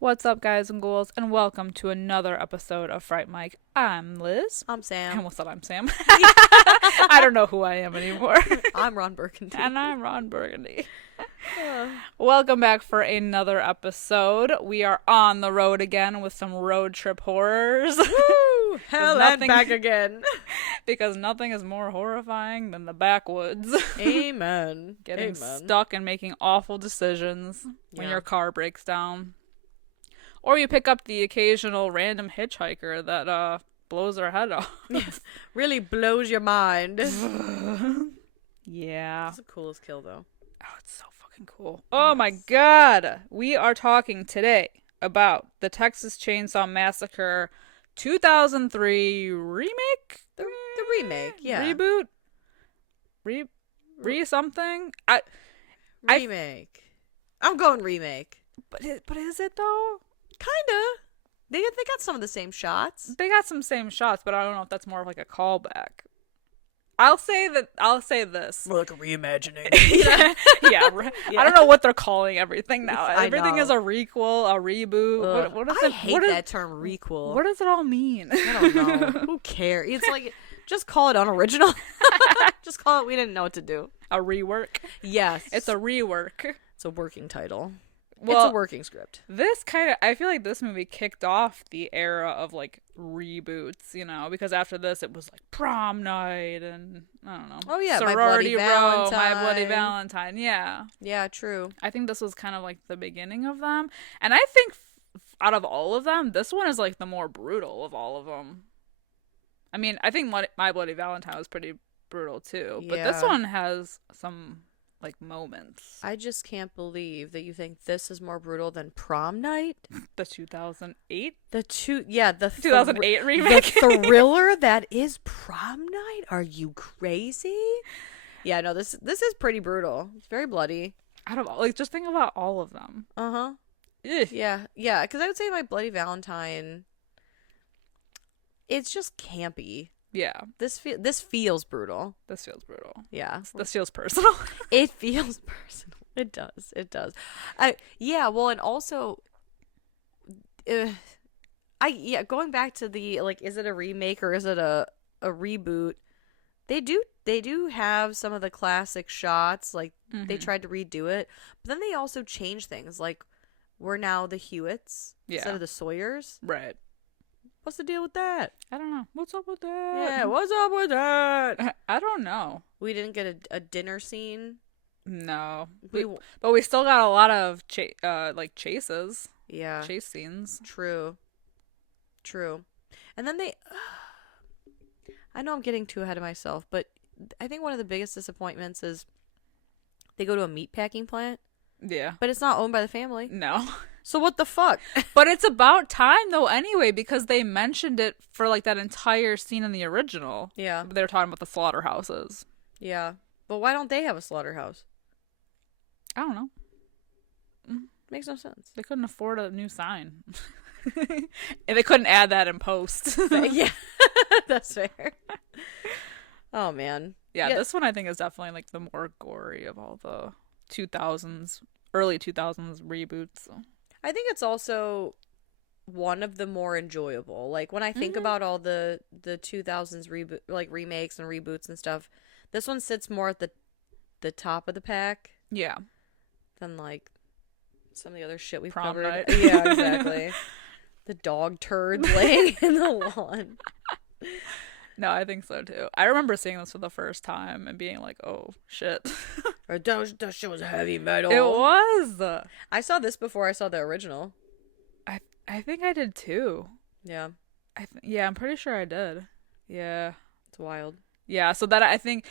What's up, guys and ghouls, and welcome to another episode of Fright Mic. I'm Liz. I'm Sam. I almost said I'm Sam. I don't know who I am anymore. I'm Ron Burgundy. And I'm Ron Burgundy. Welcome back for another episode. We are on the road again with some road trip horrors. Woo! Hell and back again. Because nothing is more horrifying than the backwoods. Amen. Getting stuck and making awful decisions when your car breaks down. Or you pick up the occasional random hitchhiker that blows their head off. Really blows your mind. Yeah. That's the coolest kill, though. Oh, it's so fucking cool. Oh my god. We are talking today about the Texas Chainsaw Massacre 2003 remake? The remake, yeah. Reboot? Re-something? Remake. I'm going remake. But is it, though? Kinda. They got some of the same shots. They got some same shots, but I don't know if that's more of like a callback. I'll say this. More like a reimagining. yeah. I don't know what they're calling everything now. Everything is a requel, a reboot. What is I it? hate that term, requel. What does it all mean? I don't know. Who cares? It's like, just call it unoriginal. Just call it we didn't know what to do. A rework? Yes. It's a rework. It's a working title. Well, it's a working script. I feel like this movie kicked off the era of like reboots, you know, because after this it was like Prom Night and I don't know. Oh yeah, Sorority My Bloody Row, Valentine. My Bloody Valentine, yeah. Yeah, true. I think this was kind of like the beginning of them, and I think out of all of them, this one is like the more brutal of all of them. I mean, I think My Bloody Valentine was pretty brutal too, but this one has some like moments. I just can't believe that you think this is more brutal than Prom Night. The 2008? The 2008 remake? The thriller that is Prom Night? Are you crazy? Yeah, no, this is pretty brutal. It's very bloody. I don't know. Like, just think about all of them. Uh-huh. Ugh. Yeah, because I would say My Bloody Valentine, it's just campy. Yeah. This feels brutal. This feels brutal. Yeah. This feels personal. It feels personal. It does. It does. Well, and also going back to the like, is it a remake or is it a reboot? They do have some of the classic shots, like they tried to redo it, but then they also change things, like we're now the Hewitts instead of the Sawyers. Right. What's the deal with that? I don't know. What's up with that? Yeah, what's up with that? I don't know. We didn't get a dinner scene. No. But we still got a lot of chases. Yeah. Chase scenes. True. And then I know I'm getting too ahead of myself, but I think one of the biggest disappointments is they go to a meatpacking plant. Yeah. But it's not owned by the family. No. So what the fuck? But it's about time, though, anyway, because they mentioned it for, like, that entire scene in the original. Yeah. They were talking about the slaughterhouses. Yeah. But why don't they have a slaughterhouse? I don't know. Makes no sense. They couldn't afford a new sign. And they couldn't add that in post. Yeah. That's fair. Oh, man. Yeah, this one I think is definitely, like, the more gory of all the early 2000s reboots. So. I think it's also one of the more enjoyable. Like, when I think about all the 2000s remakes and reboots and stuff, this one sits more at the top of the pack. Yeah. Than, like, some of the other shit we've Prom covered. Night. Yeah, exactly. The dog turds laying in the lawn. No, I think so, too. I remember seeing this for the first time and being like, oh, shit. That shit was heavy metal. It was. I saw this before I saw the original. I think I did, too. Yeah. I'm pretty sure I did. Yeah. It's wild. Yeah, so that I think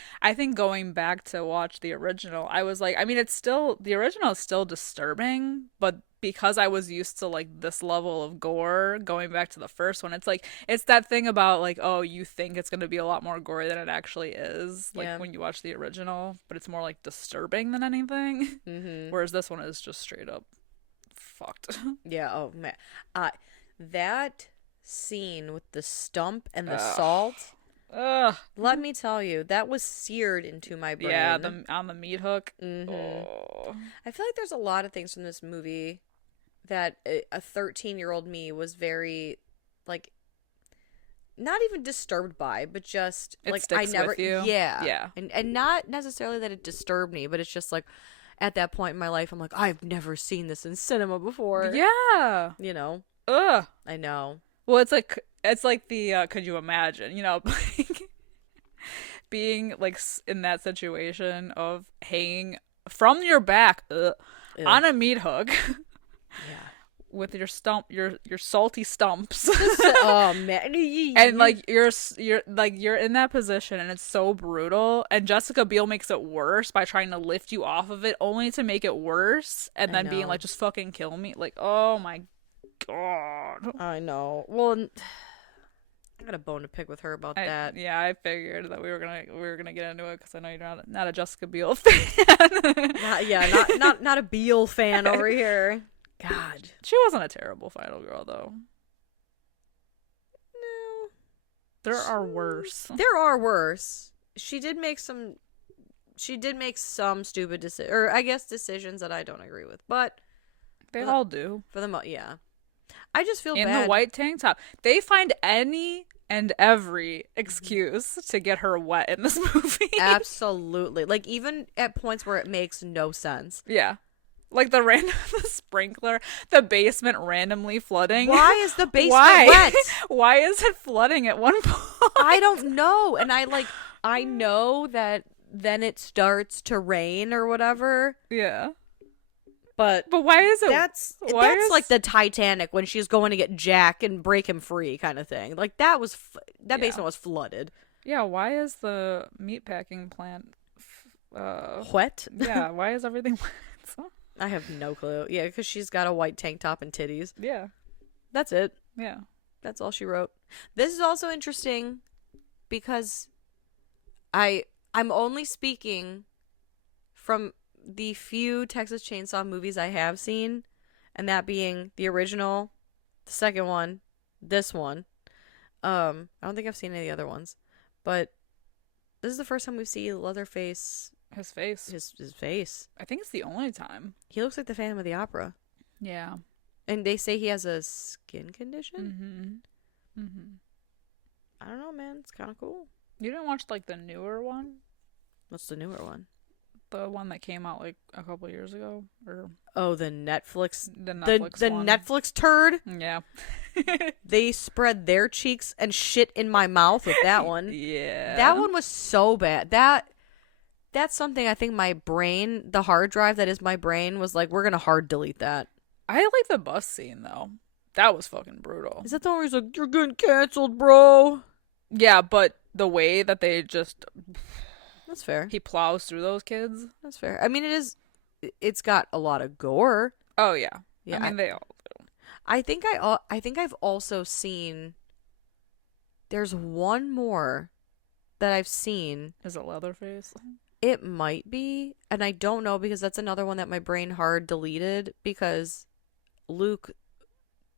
going back to watch the original, I was like, I mean, it's still the original is still disturbing, but because I was used to like this level of gore going back to the first one, it's that thing about like, oh, you think it's going to be a lot more gory than it actually is, like Yeah. when you watch the original, but it's more like disturbing than anything. Mm-hmm. Whereas this one is just straight up fucked. Yeah. Oh man. That scene with the stump and the Ugh. salt. Ugh. Let me tell you, that was seared into my brain. Yeah, on the meat hook. Mm-hmm. Oh. I feel like there's a lot of things from this movie that a 13-year-old me was very, like, not even disturbed by, but just It like sticks I never, with you. yeah, Yeah. and not necessarily that it disturbed me, but it's just like at that point in my life, I'm like, I've never seen this in cinema before. Yeah. You know, Ugh. I know. Well, it's like the could you imagine, like being like in that situation of hanging from your back Ew. on a meat hook Yeah. with your salty stumps. Oh man. And like you're in that position and it's so brutal, and Jessica Biel makes it worse by trying to lift you off of it only to make it worse and I then being know. like, just fucking kill me. Like, oh my god. I know. Well, I got a bone to pick with her about that. Yeah, I figured that we were gonna get into it because I know you're not a Jessica Biel fan. Not a Beale fan over here. God. She wasn't a terrible final girl though. No. There are worse. There are worse. She did make some stupid or I guess decisions that I don't agree with, but They all do. for the yeah. I just feel In bad. the white tank top, they find any and every excuse to get her wet in this movie. Absolutely. Like even at points where it makes no sense. Yeah. Like the sprinkler, the basement randomly flooding. Why is the basement wet? Why is it flooding at one point? I don't know. And I know that then it starts to rain or whatever. Yeah. But why is it? That's like the Titanic when she's going to get Jack and break him free kind of thing. Like that basement was flooded. Yeah, why is the meatpacking plant Wet? Yeah, why is everything wet? I have no clue. Yeah, because she's got a white tank top and titties. Yeah. That's it. Yeah. That's all she wrote. This is also interesting because I'm only speaking from the few Texas Chainsaw movies I have seen, and that being the original, the second one, this one. I don't think I've seen any of the other ones, but this is the first time we see Leatherface. His face. His face. I think it's the only time. He looks like the Phantom of the Opera, Yeah. and they say he has a skin condition. Mm-hmm. Mm-hmm. I don't know, man. It's kind of cool. You didn't watch like the newer one? What's the newer one? The one that came out like a couple years ago, or Oh, the Netflix the Netflix one. Netflix turd. Yeah. They spread their cheeks and shit in my mouth with that one. Yeah. That one was so bad. That's something I think my brain, the hard drive that is my brain, was like, we're gonna hard delete that. I like the bus scene though. That was fucking brutal. Is that the one where he's like, you're getting canceled, bro? Yeah, but the way that they just That's fair. he plows through those kids. That's fair. I mean, it's got a lot of gore. Oh yeah. Yeah, I mean they all do. I think I've also seen. There's one more that I've seen. Is it Leatherface? It might be, and I don't know because that's another one that my brain hard deleted because Luke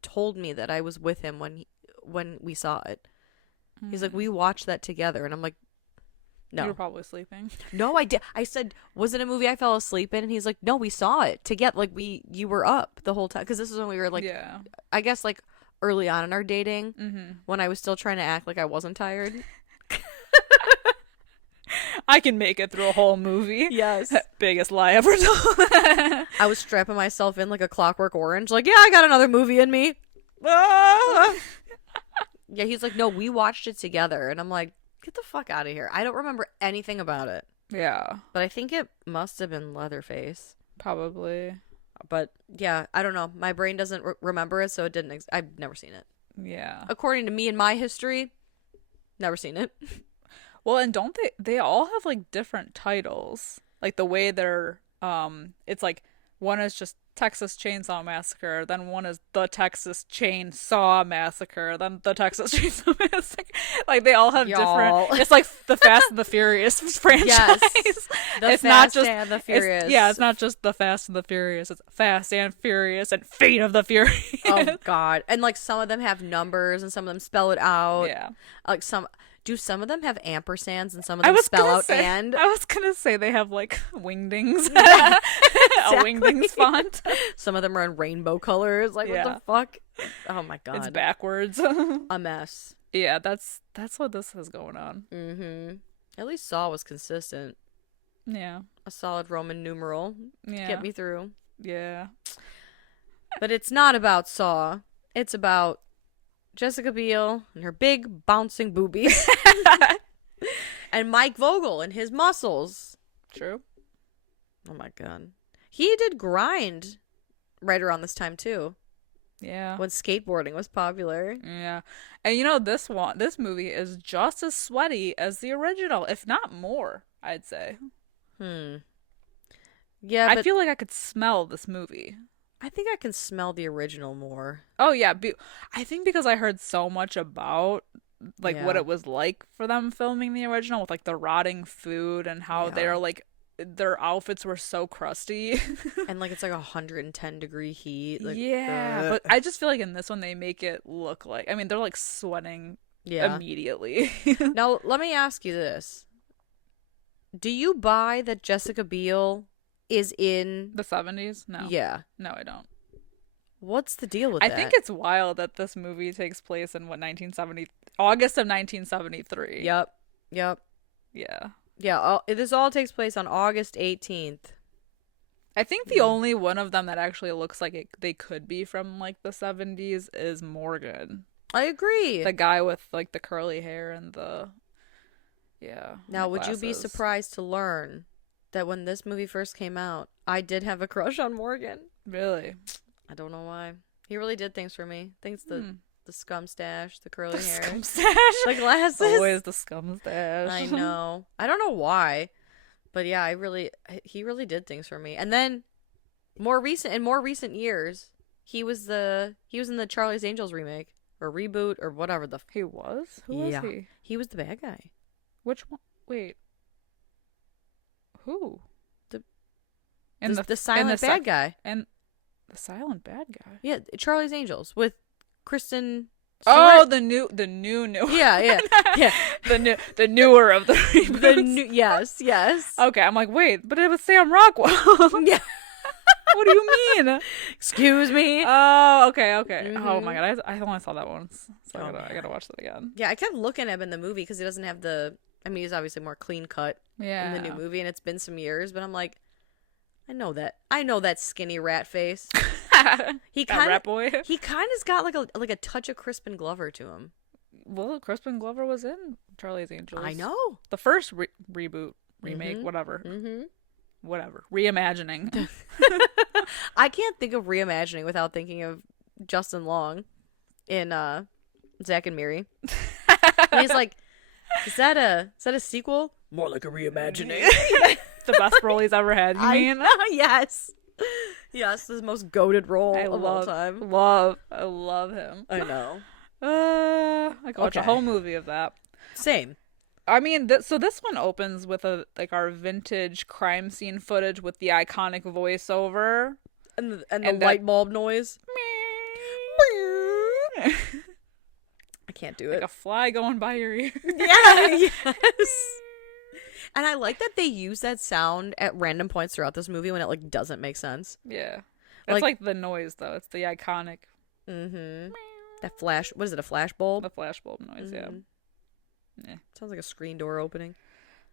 told me that I was with him when we saw it. He's like, we watched that together, and I'm like, no. You were probably sleeping. No, I did. I said, was it a movie I fell asleep in? And he's like, no, we saw it together. Like you were up the whole time because this is when we were like, yeah. I guess like early on in our dating Mm-hmm. when I was still trying to act like I wasn't tired. I can make it through a whole movie. Yes. Biggest lie ever told. I was strapping myself in like a Clockwork Orange. Like, yeah, I got another movie in me. Ah! Yeah, he's like, no, we watched it together. And I'm like, get the fuck out of here. I don't remember anything about it. Yeah. But I think it must have been Leatherface. Probably. But yeah, I don't know. My brain doesn't remember it, so it didn't. I've never seen it. Yeah. According to me and my history, never seen it. Well, and don't they all have like different titles. Like the way they're it's like one is just Texas Chainsaw Massacre, then one is the Texas Chainsaw Massacre, then the Texas Chainsaw Massacre. Like they all have Y'all. different. It's like the Fast and the Furious franchise. Yes. The It's Fast not just and the Furious. Yeah, it's not just the Fast and the Furious. It's Fast and Furious and Fate of the Furious. Oh God! And like some of them have numbers, and some of them spell it out. Yeah. Like some of them have ampersands, and some of I them was spell gonna out say, and. I was gonna say they have like wingdings, a wingdings font. Some of them are in rainbow colors. Like Yeah. what the fuck? Oh my God! It's backwards. A mess. Yeah, that's what this is going on. Mm-hmm. At least Saw was consistent. Yeah. A solid Roman numeral. Yeah. Get me through. Yeah. But it's not about Saw. It's about Jessica Biel and her big bouncing boobies. And Mike Vogel and his muscles. True. Oh my God. He did Grind right around this time too. Yeah. When skateboarding was popular. Yeah. And you know this movie is just as sweaty as the original, if not more, I'd say. Yeah, I but feel like I could smell this movie. I think I can smell the original more. Oh yeah, I think because I heard so much about like what Yeah. it was like for them filming the original with like the rotting food and how Yeah. they're like their outfits were so crusty. And like it's like 110-degree heat. Like, Yeah, ugh. but I just feel like in this one they make it look like, I mean, they're like sweating Yeah. immediately. Now, let me ask you this. Do you buy that Jessica Biel is in... The 70s? No. Yeah. No, I don't. What's the deal with I that? think it's wild that this movie takes place in what, 1970, August of 1973. Yep. Yeah. Yeah, this all takes place on August 18th. I think the only one of them that actually looks like they could be from like the 70s is Morgan. I agree. The guy with like the curly hair and Now, the would you be glasses. surprised to learn that when this movie first came out, I did have a crush on Morgan? Really? I don't know why. He really did things for me. Thanks the scum stash, the curly The hair, scum stash. the glasses. Always the scum stash. I know. I don't know why, but yeah, he really did things for me. And then in more recent years, he was in the Charlie's Angels remake or reboot or whatever the. He was? Who was he? He was the bad guy. Which one? Wait. Who? The And silent bad guy. And the silent bad guy. Yeah, Charlie's Angels with Kristen Oh, Stewart. the new. Yeah. the newer of the reboots. Yes. Okay, I'm like, wait, but it was Sam Rockwell. Yeah. What do you mean? Excuse me. Oh, okay. Oh Mhm. my god, I only saw that once, so Oh, I gotta watch that again. Yeah, I kept looking at him in the movie because he doesn't have the. I mean, he's obviously more clean cut Yeah. in the new movie, and it's been some years. But I'm like, I know that skinny rat face. He That kind rat of boy. He kind of's got like a touch of Crispin Glover to him. Well, Crispin Glover was in Charlie's Angels. I know. The first reboot, remake, Mhm. whatever, Mm-hmm. reimagining. I can't think of reimagining without thinking of Justin Long in Zack and Miri. And he's like, is that a sequel? More like a reimagining. The best role he's ever had. You mean? Yes. Yes, the most goated role I of all time. I love him. I know. I could watch a Okay. whole movie of that. Same. I mean, so this one opens with our vintage crime scene footage with the iconic voiceover. And the And light bulb noise. I can't do Like it. a fly going by your ear. Yeah, yes. And I like that they use that sound at random points throughout this movie when it like doesn't make sense. Yeah. That's Like- like the noise though. It's the iconic Mm-hmm. That flash. What is it? A flash bulb? the flashbulb noise, yeah. Mhm. Yeah. Sounds like a screen door opening.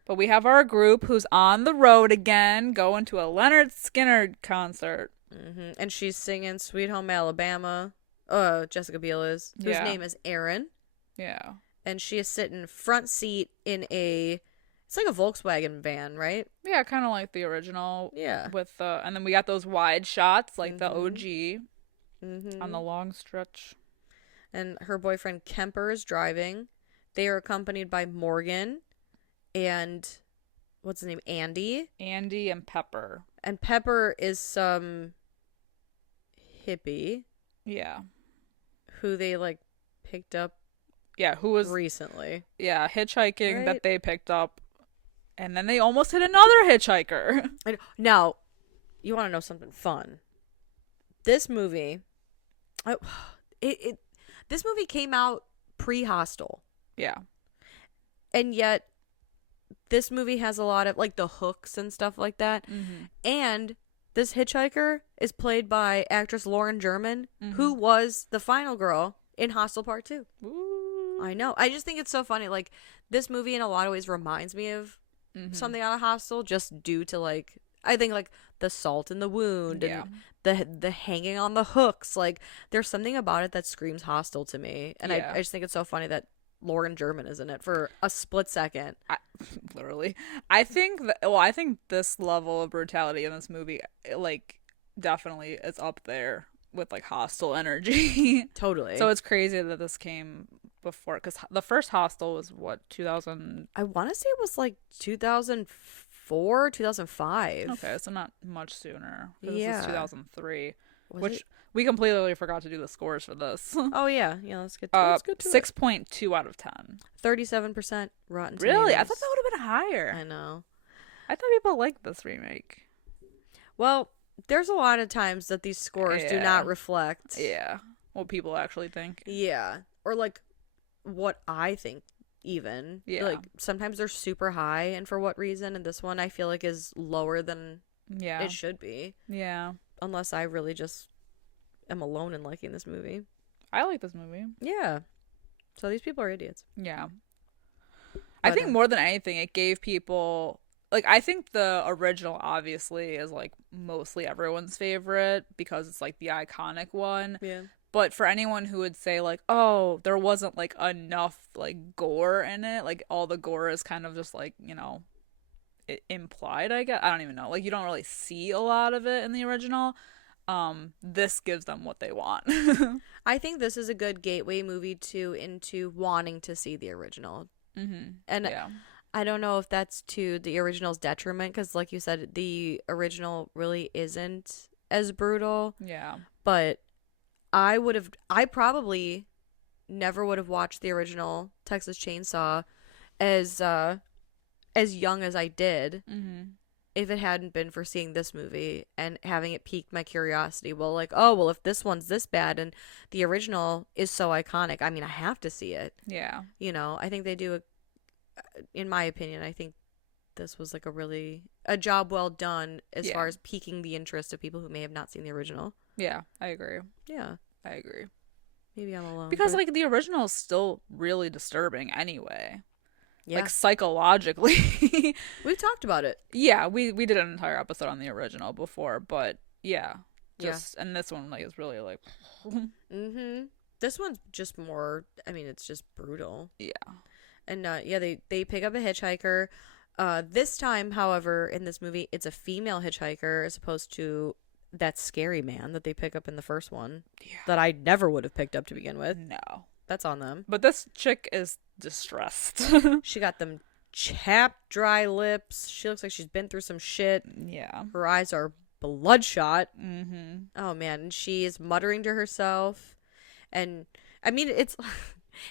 But we have our group who's on the road again, going to a Leonard Skinner concert. Mm-hmm. And she's singing "Sweet Home Alabama." Jessica Biel is, whose Yeah. name is Erin, Yeah. and she is sitting front seat in it's like a Volkswagen van, right? Yeah, kind of like the original. Yeah. With and then we got those wide shots like the Mhm. OG Mm-hmm. on the long stretch. And her boyfriend Kemper is driving. They are accompanied by Morgan and what's his name? Andy. Andy and Pepper. And Pepper is some hippie. Yeah. Who they like picked up. Yeah, who was recently. Yeah, hitchhiking right? that they picked up. And then they almost hit another hitchhiker. Now, you want to know something fun? This movie, this movie came out pre-Hostel. Yeah. And yet, this movie has a lot of, like, the hooks and stuff like that. Mm-hmm. And this hitchhiker is played by actress Lauren German, mm-hmm. who was the final girl in Hostel Part 2. Ooh. I know. I just think it's so funny. Like, this movie in a lot of ways reminds me of mm-hmm. something out of Hostel, just due to, like, I think, like, the salt in the wound and the hanging on the hooks. Like, there's something about it that screams Hostel to me. And I just think it's so funny that Lauren German is in it for a split second. Literally. I think this level of brutality in this movie, like, definitely is up there with, like, Hostel energy. Totally. So it's crazy that this came before, because the first Hostel was, what, 2000? I want to say it was, like, 2004, 2005. Okay, so not much sooner. Yeah. This is 2003, which it? we completely forgot to do the scores for this. Oh, yeah. Yeah, let's get to it. 6.2 out of 10. 37% Rotten Tomatoes. Really? I thought that would have been higher. I know. I thought people liked this remake. Well, there's a lot of times that these scores do not reflect. Yeah. What people actually think. Yeah. Or, like, what I think, even. Yeah. Like, sometimes they're super high, and for what reason? And this one, I feel like, is lower than it should be. Yeah. Unless I really just am alone in liking this movie. I like this movie. Yeah. So these people are idiots. Yeah. I think more than anything, it gave people... Like, I think the original, obviously, is, like, mostly everyone's favorite because it's, like, the iconic one. Yeah. But for anyone who would say, like, oh, there wasn't, like, enough, like, gore in it, like, all the gore is kind of just, like, you know, implied, I guess. I don't even know. Like, you don't really see a lot of it in the original. This gives them what they want. I think this is a good gateway movie, too, into wanting to see the original. Mm-hmm. And I don't know if that's to the original's detriment, because, like you said, the original really isn't as brutal. Yeah. But I probably never would have watched the original Texas Chainsaw as young as I did if it hadn't been for seeing this movie and having it pique my curiosity. Well, like, oh, well, if this one's this bad and the original is so iconic, I mean, I have to see it. Yeah. You know, I think they do in my opinion, I think this was like a job well done as far as piquing the interest of people who may have not seen the original. Yeah, I agree. Yeah. I agree. Maybe I'm alone. Because, like, the original is still really disturbing anyway. Yeah. Like, psychologically. We've talked about it. Yeah, we did an entire episode on the original before, but and this one, like, is really, like... This one's just more, I mean, it's just brutal. Yeah. And, they pick up a hitchhiker. This time, however, in this movie, it's a female hitchhiker as opposed to that scary man that they pick up in the first one that I never would have picked up to begin with. No. That's on them. But this chick is distressed. She got them chapped, dry lips. She looks like she's been through some shit. Yeah. Her eyes are bloodshot. Mm-hmm. Oh, man. And she is muttering to herself. And, I mean, it's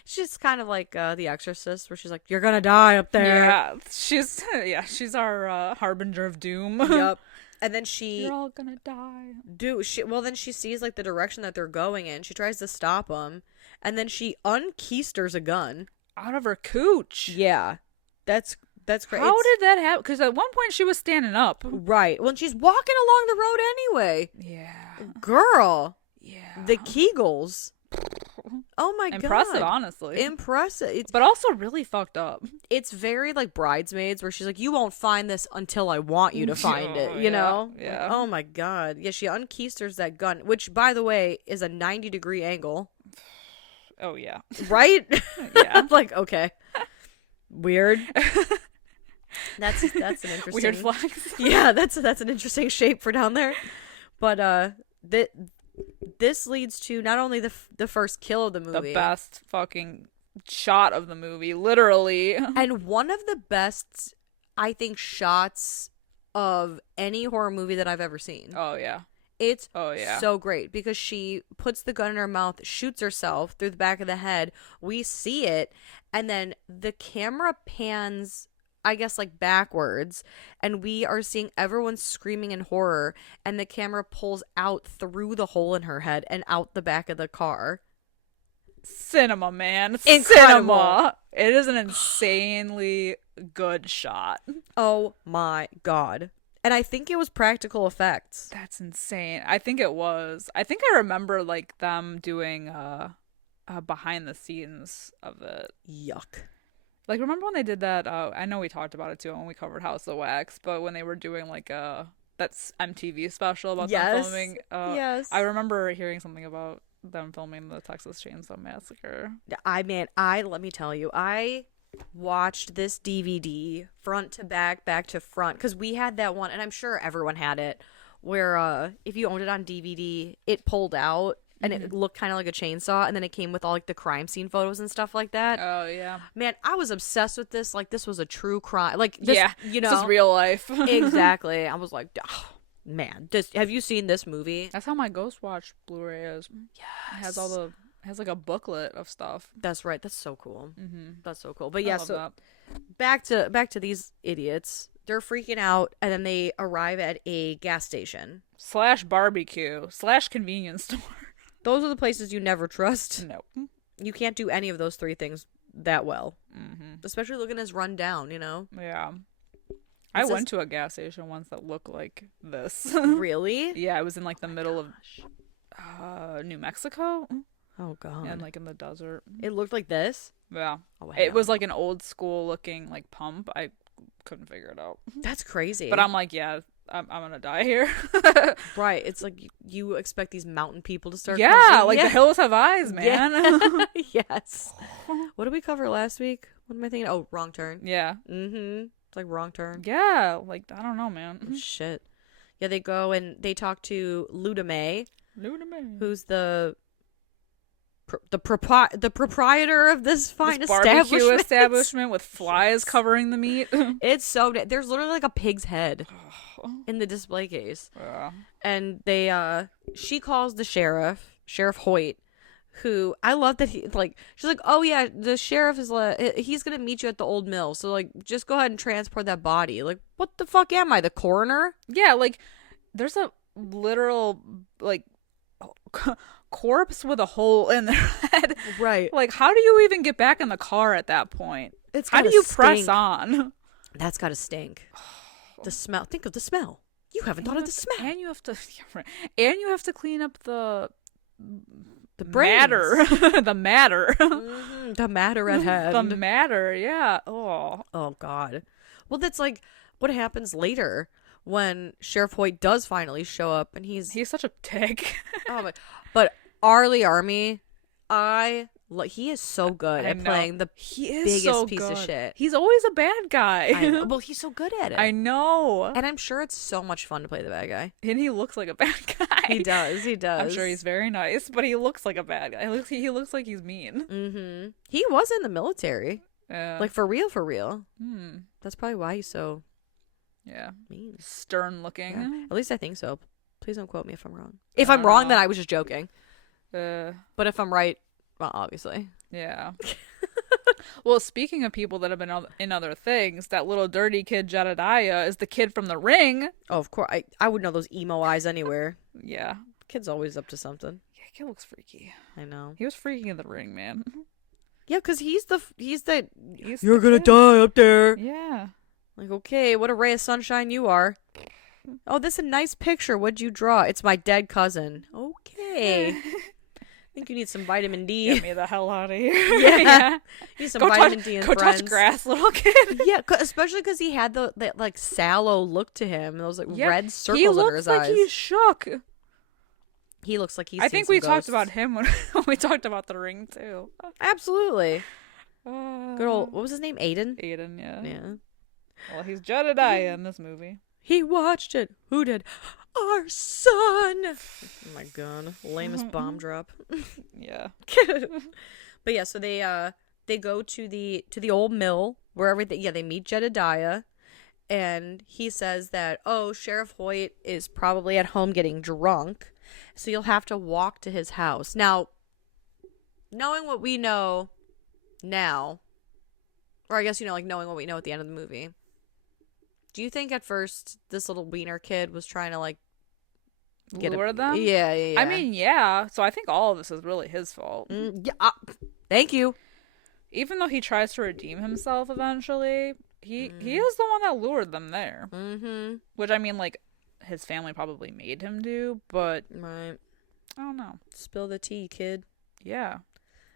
just kind of like The Exorcist, where she's like, you're gonna die up there. Yeah. She's our harbinger of doom. Yep. And then you're all gonna die. Then she sees, like, the direction that they're going in. She tries to stop them. And then she unkeisters a gun. Out of her cooch. Yeah. That's crazy. How did that happen? Because at one point she was standing up. Right. Well, she's walking along the road anyway. Yeah. Girl. Yeah. The Kegels. Oh my god. Impressive, honestly. Impressive. But also really fucked up. It's very like Bridesmaids, where she's like, you won't find this until I want you to find it, you know? Yeah. Oh my god. Yeah, she unkeisters that gun, which, by the way, is a 90-degree angle. Oh, yeah. Right? Yeah. I'm like, okay. Weird. That's an interesting... Weird flags. Yeah, that's an interesting shape for down there. But, this leads to not only the first kill of the movie. The best fucking shot of the movie, literally. And one of the best, I think, shots of any horror movie that I've ever seen. Oh yeah. It's yeah. so great because she puts the gun in her mouth, shoots herself through the back of the head. We see it, and then the camera pans, I guess, like backwards, and we are seeing everyone screaming in horror, and the camera pulls out through the hole in her head and out the back of the car. Cinema, man. Incredible. Cinema. It is an insanely good shot. Oh my god. And I think it was practical effects. That's insane. I think it was. I think I remember like them doing behind the scenes of it. Yuck. Like, remember when they did that? I know we talked about it too when we covered House of Wax, but when they were doing like that's MTV special about them filming. Yes. I remember hearing something about them filming the Texas Chainsaw Massacre. Let me tell you, I watched this DVD front to back to front, because we had that one, and I'm sure everyone had it, where if you owned it on DVD, it pulled out and it looked kind of like a chainsaw, and then it came with all like the crime scene photos and stuff like that. Oh yeah, man, I was obsessed with this. Like, this was a true crime. Like, this, you know, this is real life. Exactly. I was like, oh, man, have you seen this movie? That's how my Ghost Watch Blu-ray is. Yes, it has like a booklet of stuff. That's right. That's so cool. That's so cool. But I yeah, love so that. back to these idiots. They're freaking out, and then they arrive at a gas station / barbecue / convenience store. Those are the places you never trust. Nope. You can't do any of those three things that well. Especially looking as run down, you know? Yeah. I went to a gas station once that looked like this. Really? Yeah, it was in like the middle of New Mexico. Oh god. And like in the desert. It looked like this? Yeah. Oh, it was like an old school looking like pump. I couldn't figure it out. That's crazy. But I'm like, yeah, I'm gonna die here. Right. It's like you expect these mountain people to start. Yeah, like the hills have eyes, man. Yeah. Yes. What did we cover last week? What am I thinking? Oh, Wrong Turn. Yeah. It's like Wrong Turn. Yeah, like I don't know, man. Oh, shit. Yeah, they go and they talk to Ludame, who's the proprietor of this fine barbecue establishment with flies covering the meat. It's so there's literally like a pig's head in the display case. Yeah. And she calls the Sheriff Hoyt, who I love that she's like, oh yeah, the sheriff is he's gonna meet you at the old mill, so like just go ahead and transport that body. Like, what the fuck am I, the coroner? Yeah, like there's a literal like corpse with a hole in their head. Right. Like, how do you even get back in the car at that point? How do you press on? That's gotta stink. The smell. Think of the smell. You haven't thought of the smell. And you have to clean up the matter. The matter. The matter at hand. The matter, yeah. Oh god. Well, that's like what happens later when Sheriff Hoyt does finally show up, and he's such a dick. Oh my! But Arlie Army, he is so good at playing the biggest piece of shit. He's always a bad guy. I know. Well, he's so good at it. I know. And I'm sure it's so much fun to play the bad guy. And he looks like a bad guy. He does. I'm sure he's very nice, but he looks like a bad guy. He looks like he's mean. Mm-hmm. He was in the military. Yeah. Like, for real. That's probably why he's so mean. Stern looking. Yeah. At least I think so. Please don't quote me if I'm wrong. If I'm wrong, then I was just joking. But if I'm right, well, obviously. Yeah. Well, speaking of people that have been in other things, that little dirty kid Jedediah is the kid from The Ring. Oh, of course. I would know those emo eyes anywhere. Yeah. Kid's always up to something. Yeah, kid looks freaky. I know. He was freaky in The Ring, man. Yeah, because he's you're gonna die up there. Yeah. Like, okay, what a ray of sunshine you are. Oh, this is a nice picture. What'd you draw? It's my dead cousin. Okay. I think you need some vitamin D. Get me the hell out of here. Yeah. You need some vitamin D and go friends. touch grass, little kid. Yeah, especially because he had that like sallow look to him. Those like red circles under his eyes. He looks like he's shook. He looks like he's I think we ghosts. talked about him when we talked about The Ring too. Absolutely. Good old, what was his name? Aiden? Aiden, yeah. Yeah. Well, he's Jedediah in this movie. He watched it. Who did? Our son. Oh my god. Lamest bomb drop. Yeah. But yeah, so they go to the old mill where everything. Yeah, they meet Jedediah, and he says that Sheriff Hoyt is probably at home getting drunk, so you'll have to walk to his house. Now, knowing what we know now, or I guess knowing what we know at the end of the movie, do you think at first this little wiener kid was trying to lure them? Yeah. I mean, yeah. So I think all of this is really his fault. Yeah. Thank you. Even though he tries to redeem himself eventually, he is the one that lured them there. Mm-hmm. Which, I mean, his family probably made him do, but right. I don't know. Spill the tea, kid. Yeah.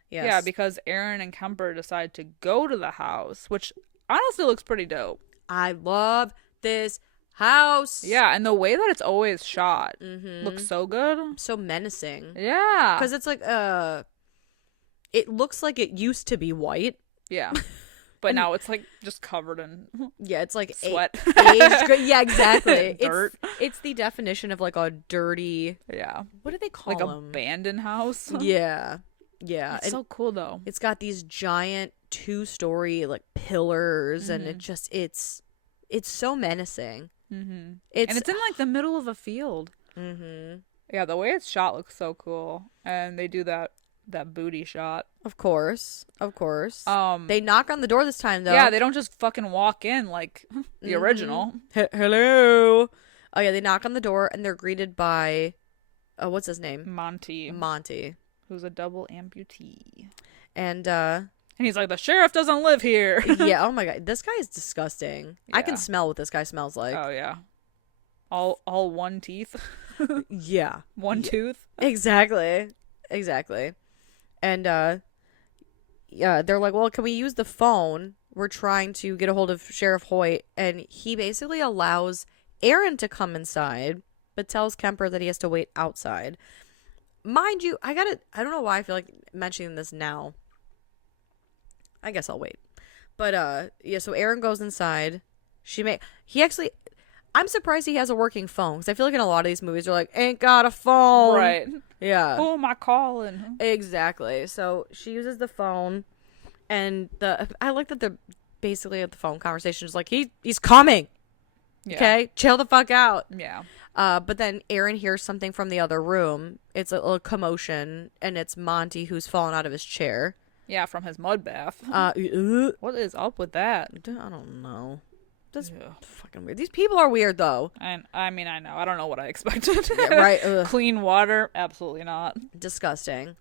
Yes. Yeah, because Aaron and Kemper decide to go to the house, which honestly looks pretty dope. I love this house. Yeah, and the way that it's always shot looks so good. So menacing. Yeah. Because it's it looks like it used to be white. Yeah. But now it's just covered in yeah, it's like sweat. Aged, yeah, exactly. Dirt. It's the definition of a dirty. Yeah. What do they call them? Abandoned house. Yeah. Yeah. It's so cool though. It's got these giant 2-story pillars, and it's so menacing. Mm-hmm. And it's in the middle of a field. Mm-hmm. Yeah, the way it's shot looks so cool, and they do that booty shot. Of course. They knock on the door this time though. Yeah, they don't just fucking walk in like the original. Hello. Oh yeah, they knock on the door and they're greeted by, what's his name? Monty, who's a double amputee. And he's like, the sheriff doesn't live here. yeah. Oh my god, this guy is disgusting. Yeah. I can smell what this guy smells like. Oh yeah. All one teeth. Yeah. One tooth. Exactly. And yeah, they're like, well, can we use the phone? We're trying to get a hold of Sheriff Hoyt, and he basically allows Aaron to come inside, but tells Kemper that he has to wait outside. Mind you, I don't know why I feel like mentioning this now. I guess I'll wait. But yeah, so Aaron goes inside. I'm surprised he has a working phone, because I feel like in a lot of these movies they're like, ain't got a phone. Right. Yeah. Who am I calling? Exactly. So she uses the phone, and I like that they're basically at the phone conversation is like, he's coming. Yeah. Okay? Chill the fuck out. Yeah. But then Aaron hears something from the other room. It's a little commotion, and it's Monty who's fallen out of his chair. Yeah, from his mud bath. What is up with that? I don't know. That's fucking weird. These people are weird, though. I mean, I know. I don't know what I expected. Yeah, right. Clean water? Absolutely not. Disgusting.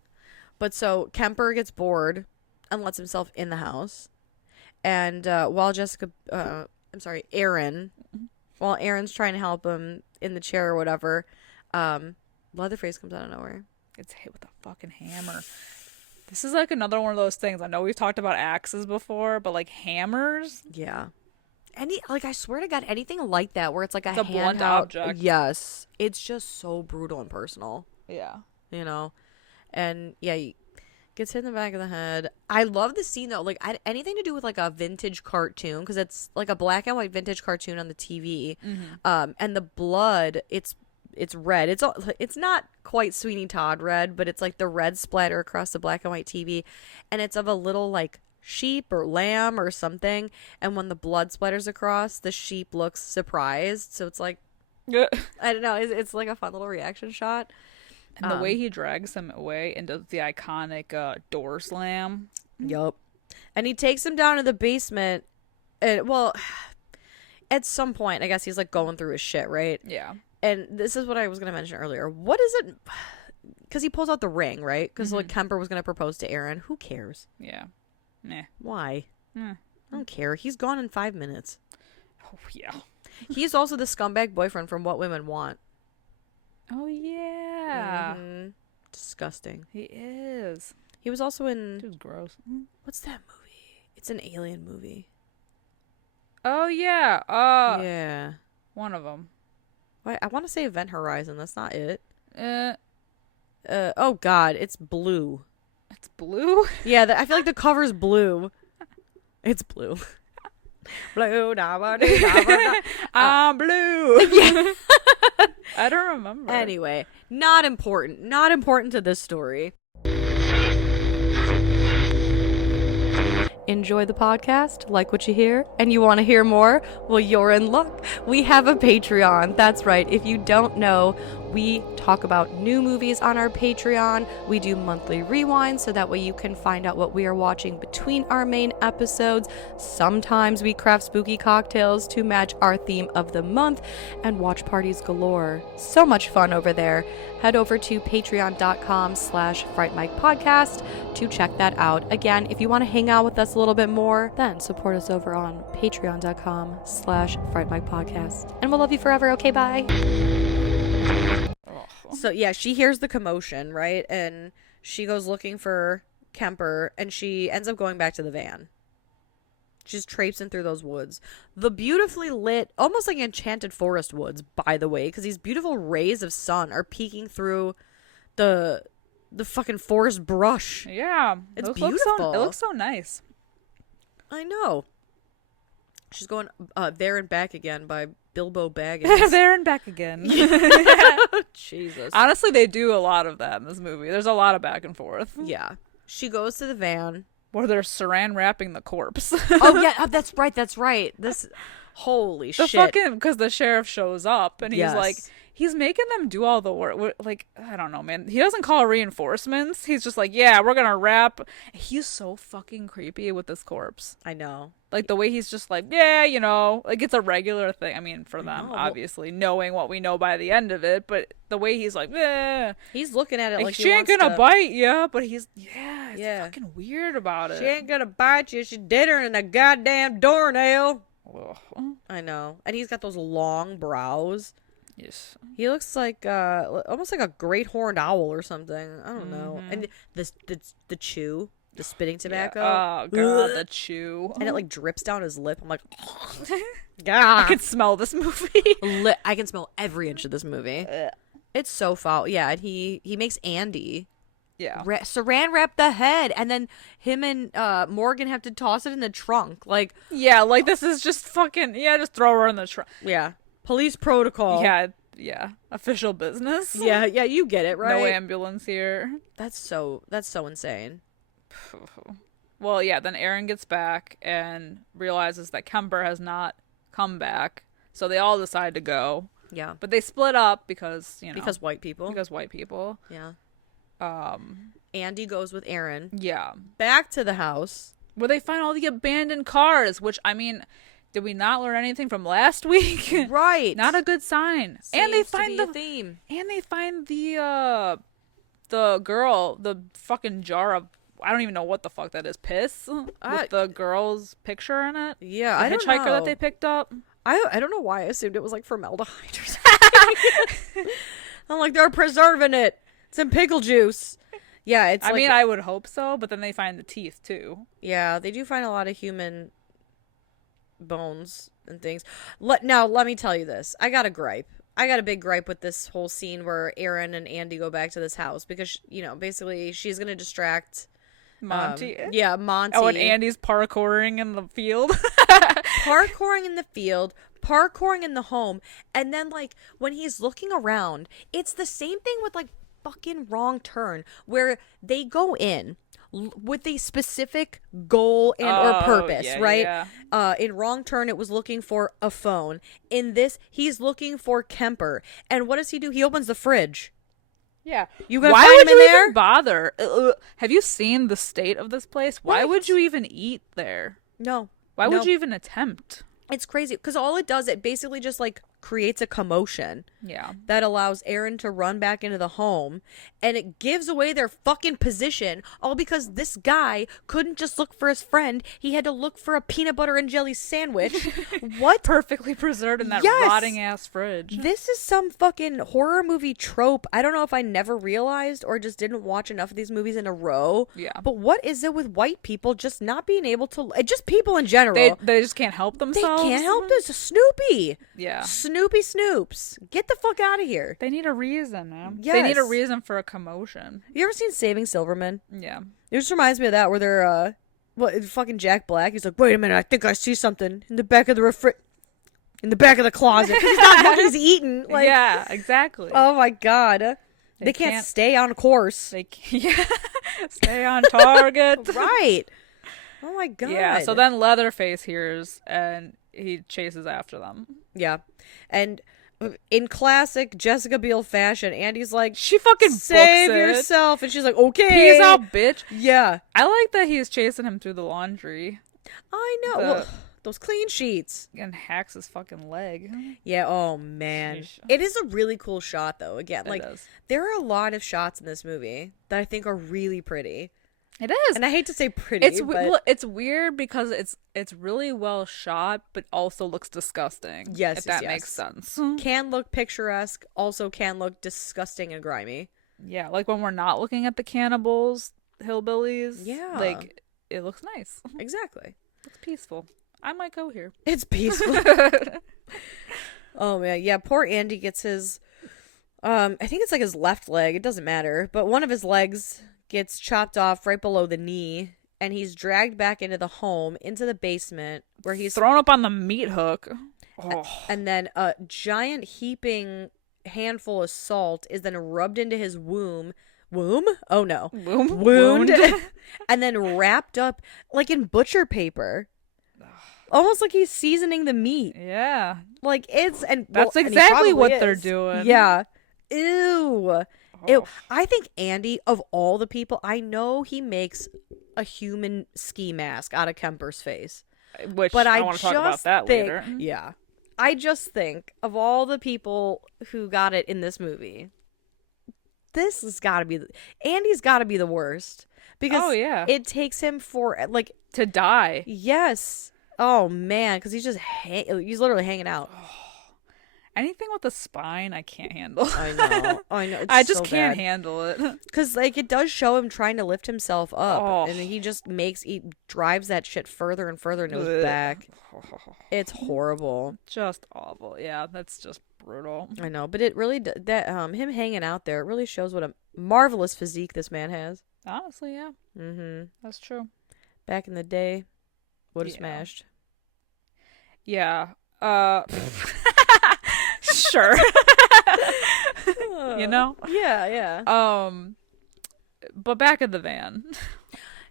But so Kemper gets bored and lets himself in the house. And while Aaron's trying to help him in the chair or whatever, Leatherface comes out of nowhere. Gets hit with a fucking hammer. This is another one of those things. I know we've talked about axes before, but hammers? Yeah. I swear to God, anything like that where it's a blunt object. Yes. It's just so brutal and personal. Yeah. And yeah, he gets hit in the back of the head. I love the scene though. Anything to do with a vintage cartoon, because it's a black and white vintage cartoon on the TV. Mm-hmm. And the blood, it's red. It's not quite Sweeney Todd red, but it's the red splatter across the black and white TV, and it's of a little sheep or lamb or something, and when the blood splatters across, the sheep looks surprised, so it's I don't know, it's a fun little reaction shot. And the way he drags him away and does the iconic door slam. Yup. And he takes him down to the basement, and at some point I guess he's going through his shit, right? Yeah. And this is what I was gonna mention earlier. What is it? Because he pulls out the ring, right? Because Kemper was gonna propose to Aaron. Who cares? Yeah. Meh. Why? I don't care. He's gone in 5 minutes. Oh, yeah. He's also the scumbag boyfriend from What Women Want. Oh, yeah. Mm-hmm. Disgusting. He is. He was also in... Dude's gross. What's that movie? It's an alien movie. Oh, yeah. Yeah. One of them. I want to say Event Horizon. That's not it. Oh, God. It's blue. It's blue? Yeah, I feel like the cover's blue. It's blue. Blue. I'm blue. Yeah. I don't remember. Anyway, not important. Not important to this story. Enjoy the podcast, like what you hear, and you want to hear more? Well, you're in luck. We have a Patreon. That's right. If you don't know, we talk about new movies on our Patreon. We do monthly rewinds so that way you can find out what we are watching between our main episodes. Sometimes we craft spooky cocktails to match our theme of the month, and watch parties galore. So much fun over there. Head over to patreon.com/Fright Mic podcast to check that out. Again, if you want to hang out with us a little bit more, then support us over on patreon.com/Fright Mic podcast. And we'll love you forever. Okay, bye. So yeah, she hears the commotion, right? And she goes looking for Kemper, and she ends up going back to the van. She's traipsing through those woods. The beautifully lit, almost like enchanted forest woods, by the way, because these beautiful rays of sun are peeking through the fucking forest brush. Yeah. It's beautiful. It looks so nice. I know. She's going There and Back Again by Bilbo Baggins. There and back again. Jesus. Honestly, they do a lot of that in this movie. There's a lot of back and forth. Yeah. She goes to the van. Where they're saran wrapping the corpse. Oh, yeah. That's right. This, holy shit. Because the sheriff shows up and he's like, he's making them do all the work. Like, I don't know, man. He doesn't call reinforcements. He's just like, yeah, we're going to wrap. He's so fucking creepy with this corpse. I know. Like, the way he's just like, yeah, you know, like it's a regular thing. I mean, for them, obviously, knowing what we know by the end of it. But the way he's like, yeah. He's looking at it like she ain't going to bite you. But he's fucking weird about it. She ain't going to bite you. She did her in a goddamn doornail. Ugh. I know. And he's got those long brows. Yes. He looks like almost like a great horned owl or something. I don't know. And the chew, the spitting tobacco. Yeah. Oh god, the chew. And it like drips down his lip. I'm like, I can smell this movie. I can smell every inch of this movie. It's so foul. Yeah, and he makes Andy. Yeah. Saran wrap the head, and then him and Morgan have to toss it in the trunk. Like, yeah, like this is just fucking just throw her in the trunk. Yeah. Police protocol. Yeah. Official business. Yeah, you get it, right? No ambulance here. That's so insane. Well, yeah, then Aaron gets back and realizes that Kemper has not come back. So they all decide to go. Yeah. But they split up because, because white people. Yeah. Andy goes with Aaron. Yeah. Back to the house. Where they find all the abandoned cars, which, I mean, did we not learn anything from last week? Right. Not a good sign. Seems and they find to be a theme. And they find the girl, the fucking jar of, I don't even know what the fuck that is, piss with the girl's picture in it. Yeah, the I don't hitchhiker know. that they picked up. I don't know why I assumed it was like formaldehyde or something. I'm like, they're preserving it. It's in pickle juice. Yeah, it's. I mean, I would hope so, but then they find the teeth too. Yeah, they do find a lot of human bones and things. Now, let me tell you this. I got a gripe. I got a big gripe with this whole scene where Aaron and Andy go back to this house because, basically she's going to distract Monty. Monty. Oh, and Andy's parkouring in the field. Parkouring in the field, parkouring in the home, and then, like, when he's looking around, it's the same thing with, like, fucking Wrong Turn, where they go in with a specific goal and or purpose, right? Yeah. In Wrong Turn, it was looking for a phone. In this, he's looking for Kemper. And what does he do? He opens the fridge. Yeah. You gonna Why find would him in you there? even bother? Have you seen the state of this place? Why would you even eat there? No. Why would you even attempt? It's crazy because all it does, it basically just like creates a commotion. Yeah. That allows Aaron to run back into the home, and it gives away their fucking position, all because this guy couldn't just look for his friend. He had to look for a peanut butter and jelly sandwich. What? Perfectly preserved in that rotting ass fridge. This is some fucking horror movie trope. I don't know if I never realized or just didn't watch enough of these movies in a row. Yeah. But what is it with white people just not being able to, just people in general. They just can't help themselves. They can't help this. Snoopy. Yeah. Snoopy Snoops. Get the fuck out of here. They need a reason, man. Yes. They need a reason for a commotion. You ever seen Saving Silverman? Yeah. It just reminds me of that where they're, fucking Jack Black. He's like, wait a minute, I think I see something in the back of the in the back of the closet. 'Cause he's not what he's eating. Like, yeah, exactly. Oh my God. They can't stay on course. Stay on target. Right. Oh my god. Yeah, so then Leatherface hears and he chases after them. Yeah. And in classic Jessica Biel fashion, Andy's like, she fucking save books it. yourself. And she's like, okay. Peace out, bitch. Yeah. I like that he's chasing him through the laundry. I know. Well, those clean sheets. And hacks his fucking leg. Yeah, oh man. Sheesh. It is a really cool shot though. Again, It like is. there are a lot of shots in this movie that I think are really pretty. It is. And I hate to say pretty, it's weird because it's really well shot, but also looks disgusting. Yes, if that yes. makes sense. Can look picturesque, also can look disgusting and grimy. Yeah, like when we're not looking at the cannibals, hillbillies. Yeah. Like it looks nice. Exactly. It's peaceful. I might go here. It's peaceful. Oh man, yeah. Poor Andy gets his, I think it's like his left leg. It doesn't matter, but one of his legs gets chopped off right below the knee, and he's dragged back into the home, into the basement, where he's thrown up on the meat hook. Oh. And then a giant heaping handful of salt is then rubbed into his womb. Oh no. Wound. And then wrapped up like in butcher paper. Almost like he's seasoning the meat. Yeah. Like it's that's and exactly what they're doing. Yeah. Ew. Oh. Ew. I think Andy, of all the people, I know he makes a human ski mask out of Kemper's face. Which But I want to talk about just that think, later. Yeah. I just think of all the people who got it in this movie, this has got to be Andy's got to be the worst because it takes him for like to die. Yes. Oh man, because he's just he's literally hanging out. Anything with the spine, I can't handle. I know. It's I just so can't bad. handle it. Because like it does show him trying to lift himself up, Oh. and he just he drives that shit further and further into his back. It's horrible. Just awful. Yeah, that's just brutal. I know, but it really him hanging out there, it really shows what a marvelous physique this man has. Honestly, yeah. Mm-hmm. That's true. Back in the day, would have smashed. Yeah. Sure. You know? Yeah. But back in the van.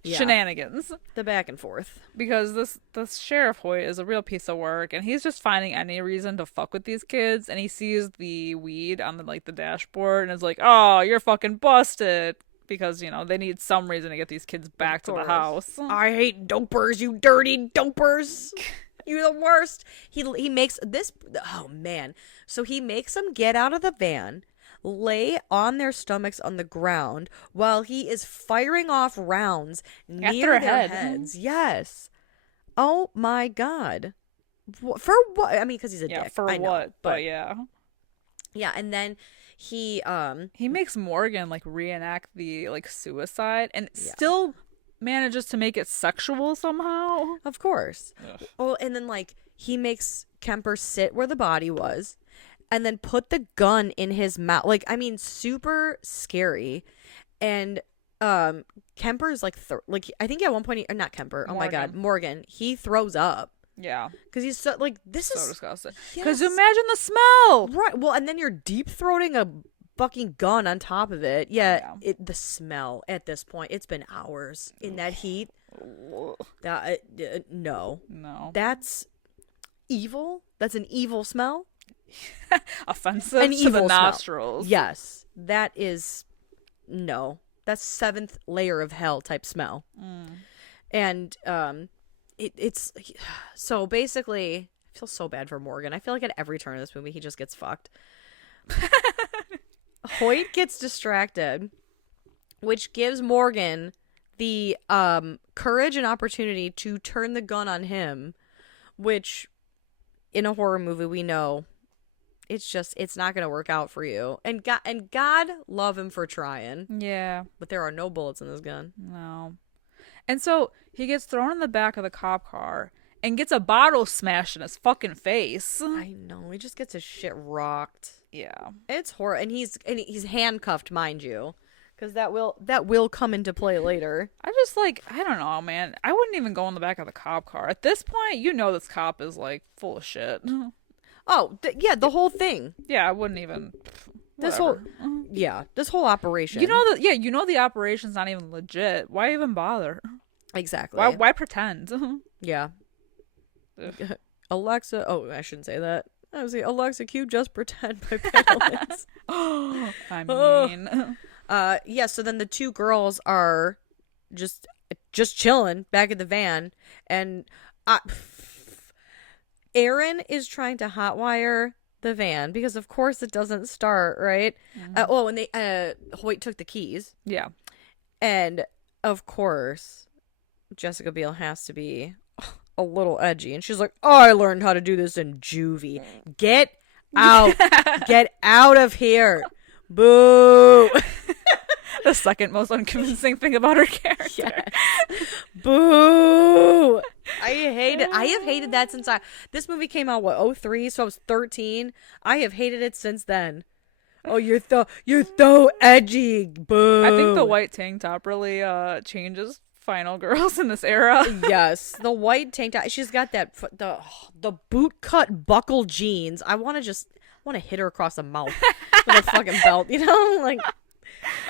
Yeah. Shenanigans. The back and forth. Because this Sheriff Hoyt is a real piece of work, and he's just finding any reason to fuck with these kids, and he sees the weed on the dashboard and is like, "Oh, you're fucking busted." Because, they need some reason to get these kids back to the house. I hate dopers, you dirty dopers. You're the worst. He makes this. Oh, man. So he makes them get out of the van, lay on their stomachs on the ground while he is firing off rounds near their heads. Yes. Oh, my God. For what? I mean, because he's a dick. For I know, what? But yeah. Yeah, and then he makes Morgan reenact the suicide and still manages to make it sexual somehow. Of course. Ugh. Well, and then he makes Kemper sit where the body was and then put the gun in his mouth. Super scary. And Kemper's I think at one point not Kemper. Oh my God, Morgan. He throws up. Yeah. Because he's so, this is... So disgusting. Yes. Because imagine the smell! Right. Well, and then you're deep-throating a fucking gun on top of it. Yeah. The smell at this point, it's been hours in that heat. That No. That's evil. That's an evil smell. Offensive an to evil the smell. nostrils. Yes. That is... No. That's 7th layer of hell type smell. And, it's so basically I feel so bad for Morgan. I feel like at every turn of this movie he just gets fucked. Hoyt gets distracted, which gives Morgan the courage and opportunity to turn the gun on him, which in a horror movie we know it's not gonna work out for you. And God love him for trying. Yeah. But there are no bullets in this gun. No. And so he gets thrown in the back of the cop car and gets a bottle smashed in his fucking face. I know. He just gets his shit rocked. Yeah. It's horrible. And he's handcuffed, mind you, because that will come into play later. I just I don't know, man. I wouldn't even go in the back of the cop car. At this point, this cop is full of shit. Oh, the whole thing. Yeah, I wouldn't even. This whatever. this whole operation. The operation's not even legit. Why even bother? Exactly. Why pretend? Yeah. Ugh. Alexa. Oh, I shouldn't say that. I was like, Alexa, cue Just Pretend by Panelits. I Oh. mean, Yeah. So then the two girls are just chilling back at the van, and I, Aaron is trying to hotwire the van because of course it doesn't start, right? Oh, and they Hoyt took the keys, yeah. and of course Jessica Biel has to be a little edgy, and she's like, "Oh, I learned how to do this in juvie. Get out, get out of here, boo." The second most unconvincing thing about her character. Yes. Boo. I have hated that since this movie came out, what, 03? So I was 13. I have hated it since then. Oh, you're so edgy. Boo. I think the white tank top really changes final girls in this era. Yes, the white tank top. She's got that the boot cut buckle jeans. I want to hit her across the mouth with a fucking belt, like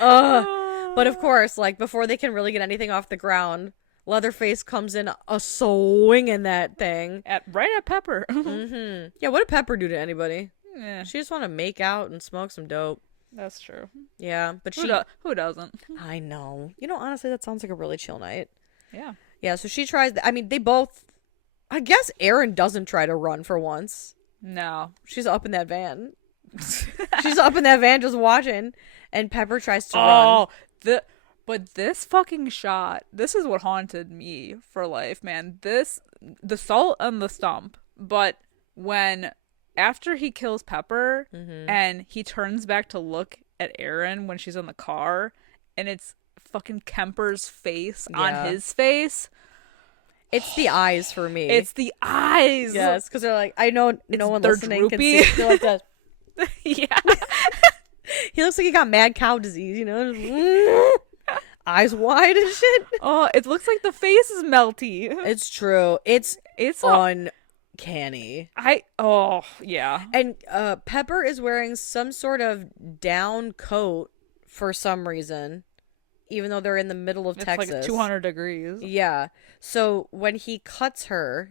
but of course, like, before they can really get anything off the ground, Leatherface comes in a swinging that thing. Right at Pepper. Mm-hmm. Yeah, what did Pepper do to anybody? Yeah, She just want to make out and smoke some dope. that's true. Yeah, but Who doesn't? I know. Honestly, that sounds like a really chill night. Yeah. Yeah, so she tries. I mean, they both. I guess Erin doesn't try to run for once. No. She's up in that van. She's up in that van just watching, and Pepper tries to run. But this fucking shot, this is what haunted me for life, man. The salt and the stump, but after he kills Pepper and he turns back to look at Erin when she's in the car, and it's fucking Kemper's face on his face. It's the eyes for me. It's the eyes. Yes, because they're like, I know no one they're listening droopy. can see. They're like that. Yeah. He looks like he got mad cow disease, eyes wide and shit. Oh, it looks like the face is melty. It's true. It's uncanny. Yeah. And Pepper is wearing some sort of down coat for some reason, even though they're in the middle of Texas. It's like 200 degrees. Yeah. So when he cuts her,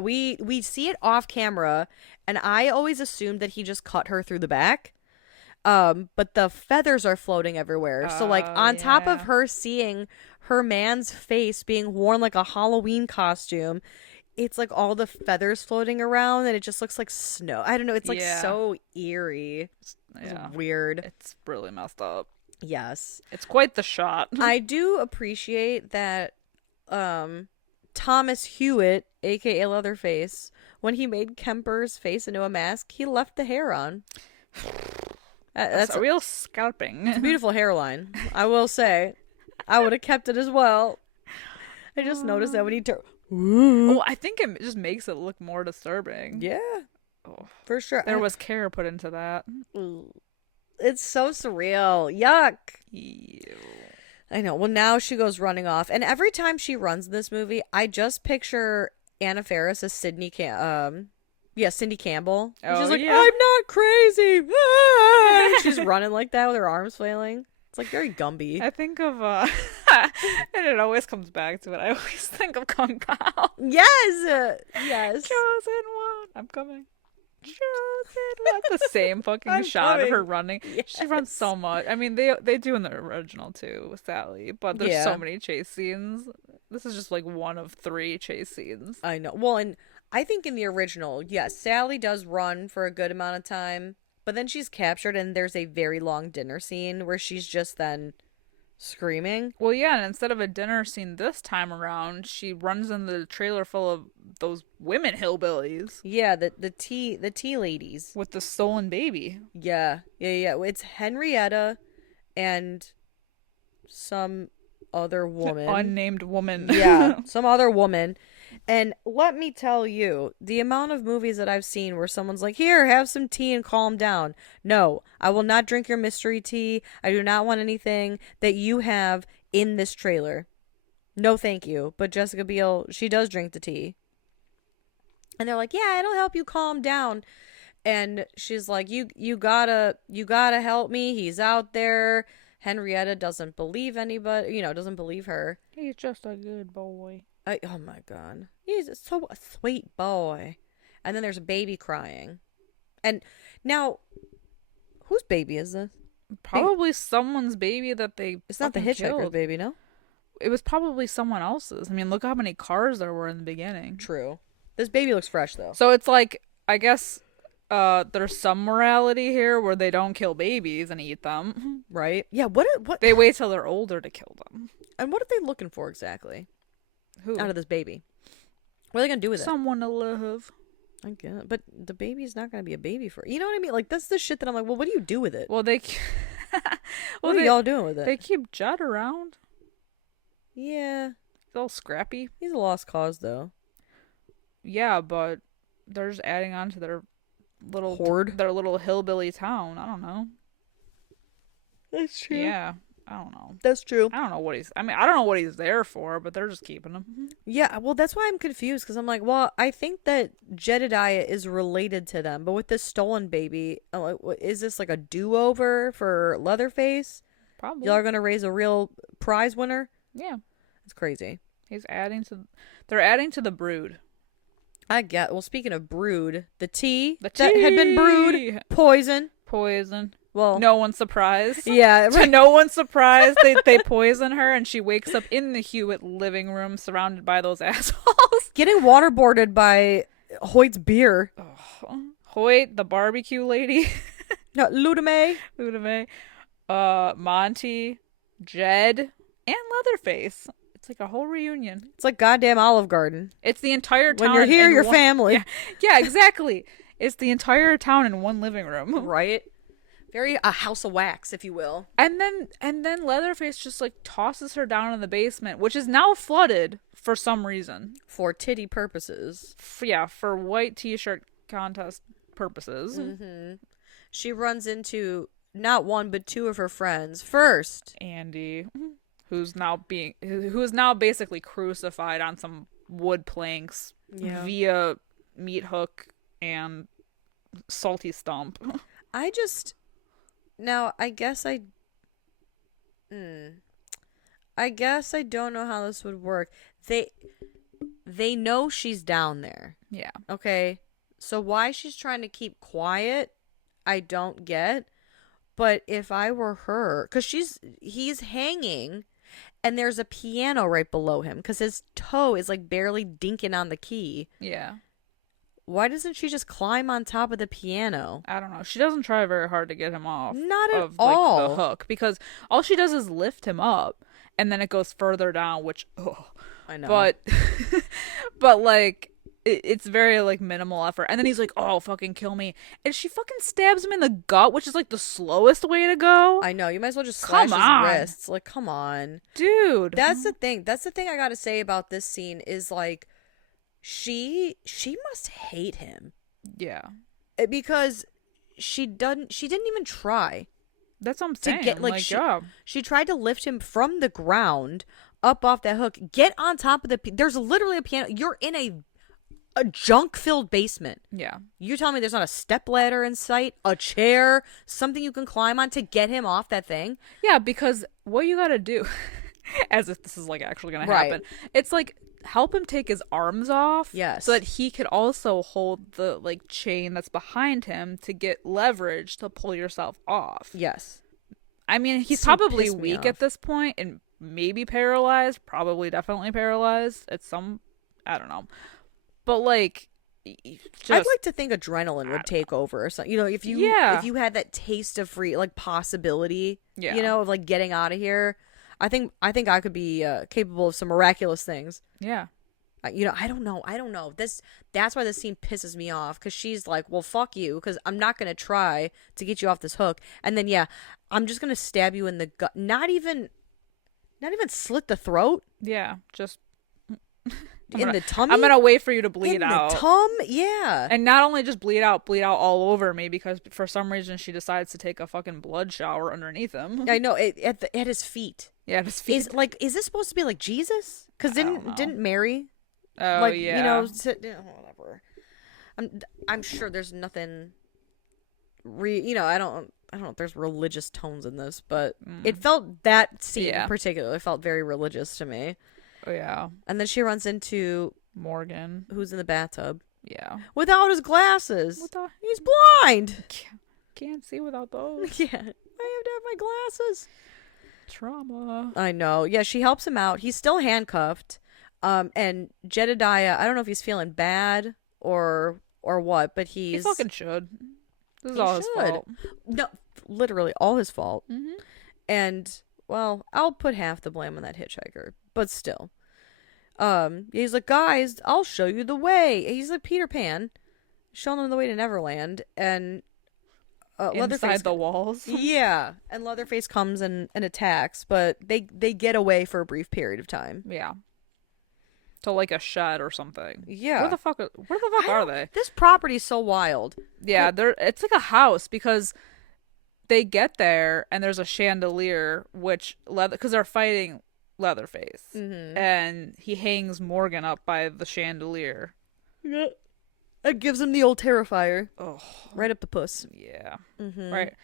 we see it off camera, and I always assumed that he just cut her through the back. But the feathers are floating everywhere. So like on top of her seeing her man's face being worn like a Halloween costume, it's like all the feathers floating around, and it just looks like snow. I don't know. It's like so eerie. It's weird. It's really messed up. Yes. It's quite the shot. I do appreciate that Thomas Hewitt, aka Leatherface, when he made Kemper's face into a mask, he left the hair on. That's a real scalping. It's a beautiful hairline, I will say. I would have kept it as well. I just noticed that when he turned. Oh, I think it just makes it look more disturbing. Yeah. Oh, for sure. There was care put into that. It's so surreal. Yuck. Ew. I know. Well, now she goes running off, and every time she runs in this movie, I just picture Anna Faris as Cindy Campbell. Oh, she's like, yeah. I'm not crazy. Ah! She's running like that with her arms flailing. It's like very Gumby. I think of and it always comes back to it. I always think of Kung Pao. Yes. Yes. Chosen one. I'm coming. Chosen one. The same fucking I'm shot coming. of her running. Yes. She runs so much. I mean, they do in the original too with Sally, but there's so many chase scenes. This is just like one of 3 chase scenes. I know. Well, and I think in the original, yes, Sally does run for a good amount of time, but then she's captured, and there's a very long dinner scene where she's just then screaming. Well, yeah, and instead of a dinner scene this time around, she runs in the trailer full of those women hillbillies. Yeah, the tea ladies With the stolen baby. Yeah. It's Henrietta and some other woman. Unnamed woman. Yeah, some other woman. And let me tell you, the amount of movies that I've seen where someone's like, here, have some tea and calm down. No, I will not drink your mystery tea. I do not want anything that you have in this trailer. No, thank you. But Jessica Biel, she does drink the tea. And they're like, yeah, it'll help you calm down. And she's like, you gotta help me. He's out there. Henrietta doesn't believe anybody, doesn't believe her. He's just a good boy. Oh my god. He's so a sweet boy. And then there's a baby crying. And now, whose baby is this? Probably someone's baby that they. It's not the hitchhiker's killed. baby, no? It was probably someone else's. I mean, look how many cars there were in the beginning. True. This baby looks fresh, though. So it's like, I guess there's some morality here where they don't kill babies and eat them. Right? Yeah, what? They wait till they're older to kill them. And what are they looking for exactly? Who? Out of this baby. What are they going to do with Someone to love. it? I guess. But the baby's not going to be a baby for... You know what I mean? Like, that's the shit that I'm like, well, what do you do with it? Well, they... What are y'all doing with it? They keep Judd around. Yeah. He's all scrappy. He's a lost cause, though. Yeah, but they're just adding on to their little... Horde? Their little hillbilly town. I don't know. That's true. Yeah. I don't know. That's true. I don't know what he's... I mean, I don't know what he's there for, but they're just keeping him. Yeah, well, that's why I'm confused, because I'm like, well, I think that Jedediah is related to them, but with this stolen baby, I'm like, is this like a do-over for Leatherface? Probably. Y'all are going to raise a real prize winner? Yeah. It's crazy. He's adding to... They're adding to the brood. I get... Well, speaking of brood, the tea The that had been brewed, poison. Poison. Well, No one's surprised. yeah, To no one's surprise, they poison her, and she wakes up in the Hewitt living room surrounded by those assholes. getting waterboarded by Hoyt's beer. Oh. Hoyt, the barbecue lady, No, Ludame. Ludame, Monty, Jed, and Leatherface. It's like a whole reunion. It's like goddamn Olive Garden. It's the entire town. When you're here, in your one... family. Yeah, exactly. It's the entire town in one living room. Right? Very a house of wax, if you will. And then Leatherface just like tosses her down in the basement, which is now flooded for some reason. For titty purposes. For white t-shirt contest purposes. Mm-hmm. She runs into not one but two of her friends. First, Andy, who is now basically crucified on some wood planks via meat hook and salty stump. I guess I don't know how this would work. They know she's down there. Yeah. Okay. So why she's trying to keep quiet, I don't get. But if I were her, cuz he's hanging and there's a piano right below him cuz his toe is like barely dinking on the key. Yeah. Why doesn't she just climb on top of the piano? I don't know. She doesn't try very hard to get him off. Not at all. all. The hook, because all she does is lift him up, and then it goes further down. Which, I know. but like, it's very like minimal effort. And then he's like, "Oh, fucking kill me!" And she fucking stabs him in the gut, which is like the slowest way to go. I know. You might as well just slash his wrists. Like, come on, dude. That's the thing. That's the thing I gotta say about this scene is like. She must hate him. Yeah. Because she didn't even try. That's what I'm saying. To get, like she tried to lift him from the ground up off that hook, get on top of there's literally a piano. You're in a junk-filled basement. Yeah. You telling me there's not a stepladder in sight, a chair, something you can climb on to get him off that thing? Yeah, because what you got to do as if this is like actually going to happen. It's like help him take his arms off, so that he could also hold the like chain that's behind him to get leverage to pull yourself off. Yes. I mean, he's probably weak at this point and maybe paralyzed, probably definitely paralyzed at some, I don't know. But like I'd like to think adrenaline would take over or something. You know, if you had that taste of free like possibility, you know, of like getting out of here. I think I could be capable of some miraculous things. Yeah. You know, I don't know. That's why this scene pisses me off, because she's like, well, fuck you, because I'm not going to try to get you off this hook. And then, I'm just going to stab you in the gut. Not even slit the throat. Yeah. Just in the tummy. I'm going to wait for you to bleed out. In the yeah. And not only just bleed out all over me, because for some reason she decides to take a fucking blood shower underneath him. I know, at his feet. Yeah, at his feet. Is this supposed to be like Jesus? Because didn't Mary? Oh, like, yeah. You know, whatever. I'm sure there's nothing. I don't. I don't know if there's religious tones in this, but it felt, that scene Yeah. in particular felt very religious to me. Oh, yeah. And then she runs into Morgan. who's in the bathtub Yeah. without his glasses. What the? He's blind. Can't see without those. Yeah. I have to have my glasses. Trauma. I know. Yeah, she helps him out. He's still handcuffed. And Jedediah, I don't know if he's feeling bad or what, but He fucking should. This is all his should. fault. No, literally all his fault. Mm-hmm. And, well, I'll put half the blame on that hitchhiker, but still. He's like, guys, I'll show you the way. He's like Peter Pan, showing them the way to Neverland, and Leatherface Inside the walls. yeah, and Leatherface comes and attacks, but they get away for a brief period of time. Yeah. To like a shed or something. Yeah. Where the fuck are they? This property's so wild. Yeah, it's like a house because they get there and there's a chandelier which because they're fighting Leatherface. Mm-hmm. And he hangs Morgan up by the chandelier. Yeah. It gives him the old Terrifier. Oh, Right up the puss. yeah. Mm-hmm. Right.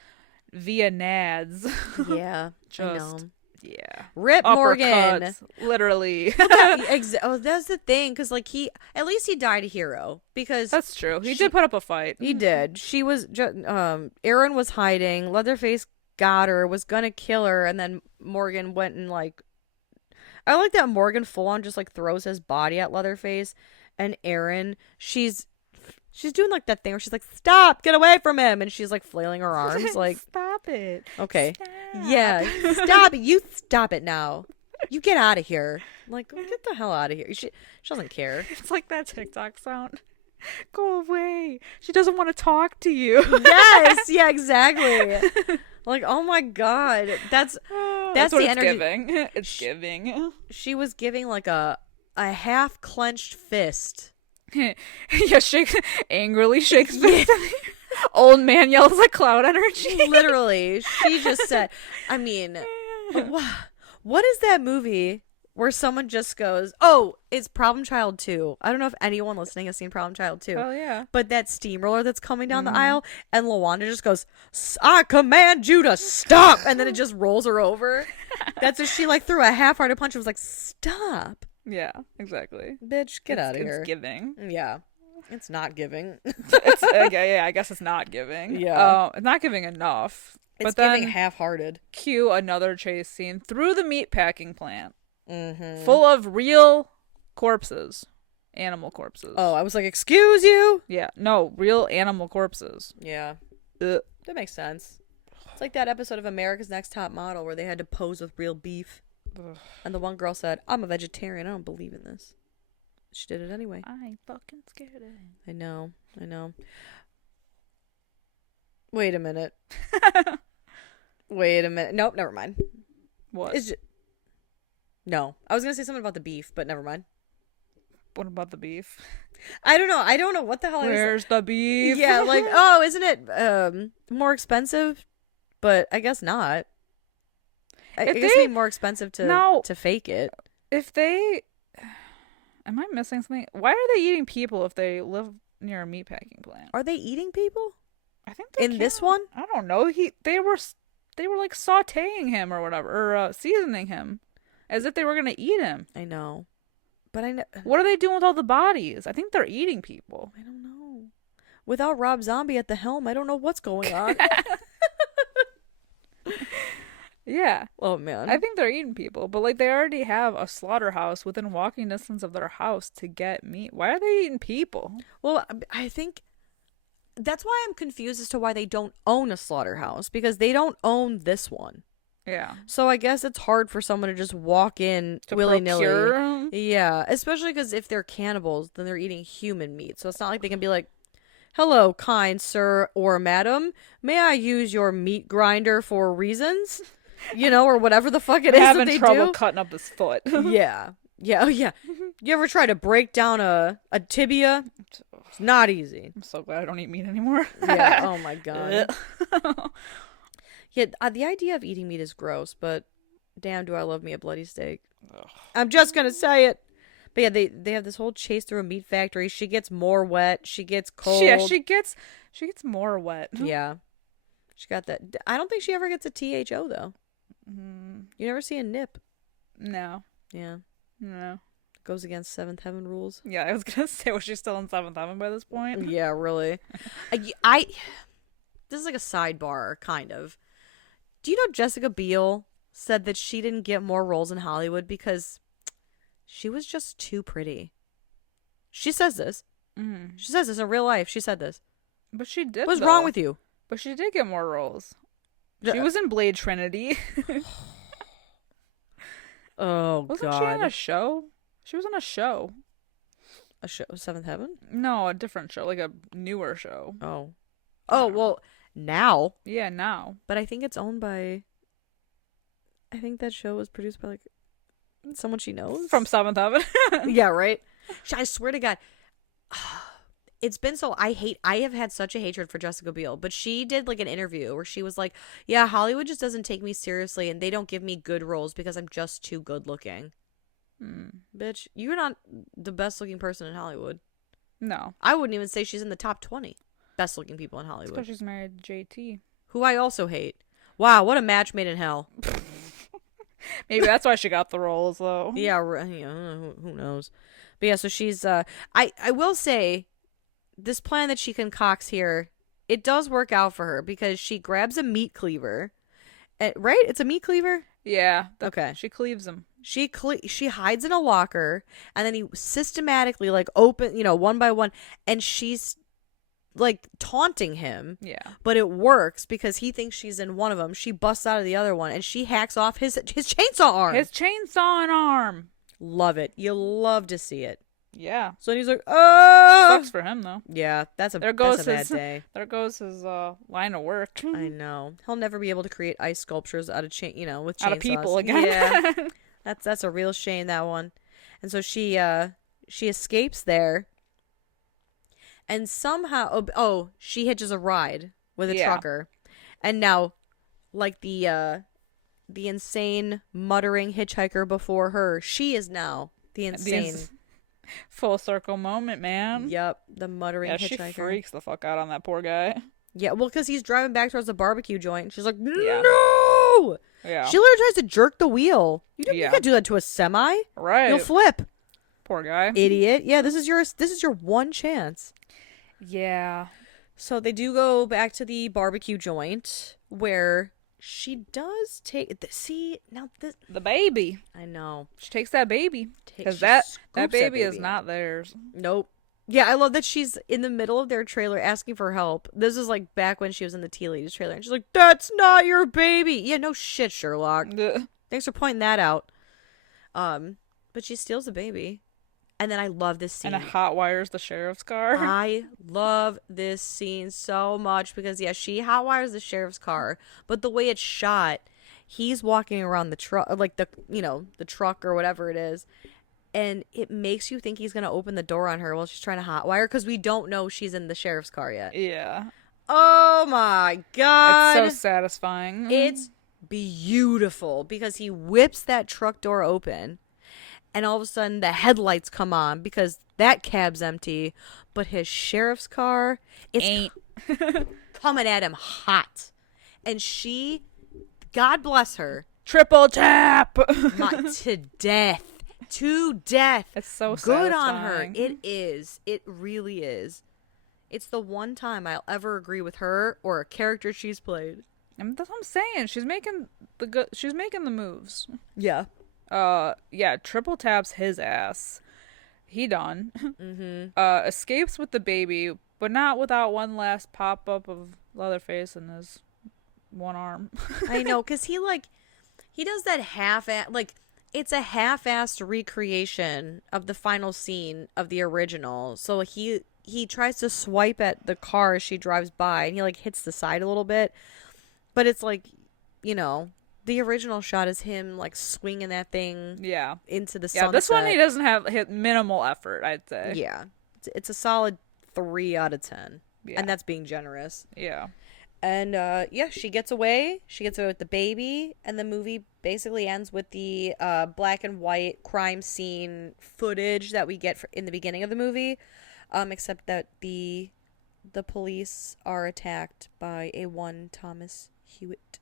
Via nads. Yeah. I know. Just yeah. Rip Morgan. Uppercuts, literally. Oh, that's the thing, because like at least he died a hero, because That's true. He did put up a fight. he did. She was Aaron was hiding. Leatherface got her, was gonna kill her, and then Morgan went and like. I like that Morgan full on just like throws his body at Leatherface, and Aaron, she's doing like that thing where she's like, "Stop, get away from him," and she's like flailing her arms, like, Stop it. okay, Stop. yeah, stop it, you stop it now, you get out of here, like, get the hell out of here. She doesn't care. It's like that TikTok sound. Go away. She doesn't want to talk to you. Yes, yeah, exactly. Like, oh my god, that's That's the what it's energy. giving. It's giving. She was giving like a half clenched fist. Yeah, angrily shakes fist. Old man yells at cloud energy. Literally, she just said, I mean, what is that movie where someone just goes, oh, it's Problem Child 2. I don't know if anyone listening has seen Problem Child 2. Oh, yeah. But that steamroller that's coming down the aisle, and LaWanda just goes, I command you to stop! And then it just rolls her over. That's what she like threw a half-hearted punch and was like, stop. Yeah, exactly. Bitch, get out of here. It's giving. Yeah. It's not giving. It's, okay, yeah, I guess it's not giving. Yeah. It's not giving enough. It's but then giving half-hearted. cue another chase scene through the meatpacking plant. Mm-hmm. Full of real corpses. Animal corpses. Oh, I was like, excuse you? Yeah. No, real animal corpses. Yeah. Ugh. That makes sense. It's like that episode of America's Next Top Model where they had to pose with real beef. Ugh. And the one girl said, I'm a vegetarian. I don't believe in this. She did it anyway. I ain't fucking scared of it. I know. Wait a minute. Nope, never mind. What? No. I was going to say something about the beef, but never mind. What about the beef? I don't know what the hell Where's the beef? Yeah, like, oh, isn't it more expensive? But I guess not. I guess it'd be more expensive to fake it. If they... Am I missing something? Why are they eating people if they live near a meatpacking plant? Are they eating people? I think they in this one? I don't know. They were like sautéing him or whatever, or seasoning him, as if they were gonna eat him. I know, but I know. What are they doing with all the bodies? I think they're eating people. I don't know. Without Rob Zombie at the helm, I don't know what's going on. Yeah. Oh man. I think they're eating people, but like they already have a slaughterhouse within walking distance of their house to get meat. Why are they eating people? Well, I think that's why I'm confused as to why they don't own a slaughterhouse, because they don't own this one. Yeah. So I guess it's hard for someone to just walk in To willy-nilly. procure? Yeah, especially because if they're cannibals, then they're eating human meat. So it's not like they can be like, hello, kind sir or madam, may I use your meat grinder for reasons? You know, or whatever the fuck it is that they trouble do. cutting up his foot. Yeah. Yeah. Oh, yeah. You ever try to break down a tibia? It's not easy. I'm so glad I don't eat meat anymore. Yeah. Oh, my God. Yeah, the idea of eating meat is gross, but damn, do I love me a bloody steak. Ugh. I'm just going to say it. But yeah, they have this whole chase through a meat factory. She gets more wet. She gets cold. Yeah, she gets more wet. Yeah. She got that. I don't think she ever gets a THO though. You never see a nip. No. Yeah. No. Goes against Seventh Heaven rules. Yeah, I was gonna say, was she still in Seventh Heaven by this point? Yeah, really. I this is like a sidebar, kind of. Do you know Jessica Biel said that she didn't get more roles in Hollywood because she was just too pretty? She says this. Mm. She says this in real life. She said this. But she did. What's wrong with you? But she did get more roles. She was in Blade Trinity. Oh, Wasn't God. she on a show? She was on a show. A show? Seventh Heaven? No, a different show. Like a newer show. Oh. Oh, well, now. Yeah, now. But I think it's owned by... I think that show was produced by, like, someone she knows. From Seventh Heaven. Yeah, right? I swear to God. It's been so... I have had such a hatred for Jessica Biel. But she did, like, an interview where she was like, yeah, Hollywood just doesn't take me seriously and they don't give me good roles because I'm just too good looking. Bitch, you're not the best looking person in Hollywood. No. I wouldn't even say she's in the top 20 best looking people in Hollywood. Because she's married to JT. Who I also hate. Wow, what a match made in hell. Maybe that's why she got the roles, though. Yeah, who knows. But yeah, so she's, I will say, this plan that she concocts here, it does work out for her because she grabs a meat cleaver. Right? It's a meat cleaver? Yeah. Okay. She cleaves him. She hides in a locker, and then he systematically, like, open, one by one, and she's, like, taunting him. Yeah. But it works because he thinks she's in one of them. She busts out of the other one, and she hacks off his chainsaw arm. His chainsaw arm. Love it. You love to see it. Yeah. So he's like, oh! Sucks for him, though. Yeah, that's a bad day. There goes his line of work. I know. He'll never be able to create ice sculptures out of with chainsaws. Out of people again. Yeah. That's a real shame, that one. And so she escapes there. And somehow she hitches a ride with a trucker. And now, like the insane muttering hitchhiker before her, she is now the insane full circle moment, man. Yep, the muttering hitchhiker. She freaks the fuck out on that poor guy. Yeah, well, because he's driving back towards the barbecue joint. And she's like, Yeah. no! Yeah. She literally tries to jerk the wheel. You can't do that to a semi. Right. You'll flip. Poor guy. Idiot. Yeah, this is your one chance. Yeah. So they do go back to the barbecue joint where she does take the baby. I know. She takes that baby because that baby is up. not theirs. Nope. Yeah, I love that she's in the middle of their trailer asking for help. This is like back when she was in the Tea Ladies trailer, and she's like, "That's not your baby." Yeah, no shit, Sherlock. Thanks for pointing that out. But she steals the baby. And then I love this scene. And it hot wires the sheriff's car. I love this scene so much because, yeah, she hot wires the sheriff's car. But the way it's shot, he's walking around the truck, like the truck or whatever it is. And it makes you think he's going to open the door on her while she's trying to hot wire because we don't know she's in the sheriff's car yet. Yeah. Oh my God. It's so satisfying. It's beautiful because he whips that truck door open. And all of a sudden, the headlights come on because that cab's empty. But his sheriff's car, it's coming at him hot. And she, God bless her. Triple tap! To death. To death. It's so good satisfying. on her. It is. It really is. It's the one time I'll ever agree with her or a character she's played. I mean, that's what I'm saying. She's making the moves. Yeah. Yeah, triple taps his ass. He done. Mm-hmm. Escapes with the baby, but not without one last pop up of Leatherface in his one arm. I know, because he does that it's a half-assed recreation of the final scene of the original. So he tries to swipe at the car as she drives by, and he hits the side a little bit, but it's the original shot is him swinging that thing into the sunset. Yeah, this one he doesn't have minimal effort, I'd say. Yeah. It's a solid 3 out of 10. Yeah. And that's being generous. Yeah. And she gets away. She gets away with the baby, and the movie basically ends with the black and white crime scene footage that we get in the beginning of the movie, except that the the police are attacked by a one Thomas Hewitt.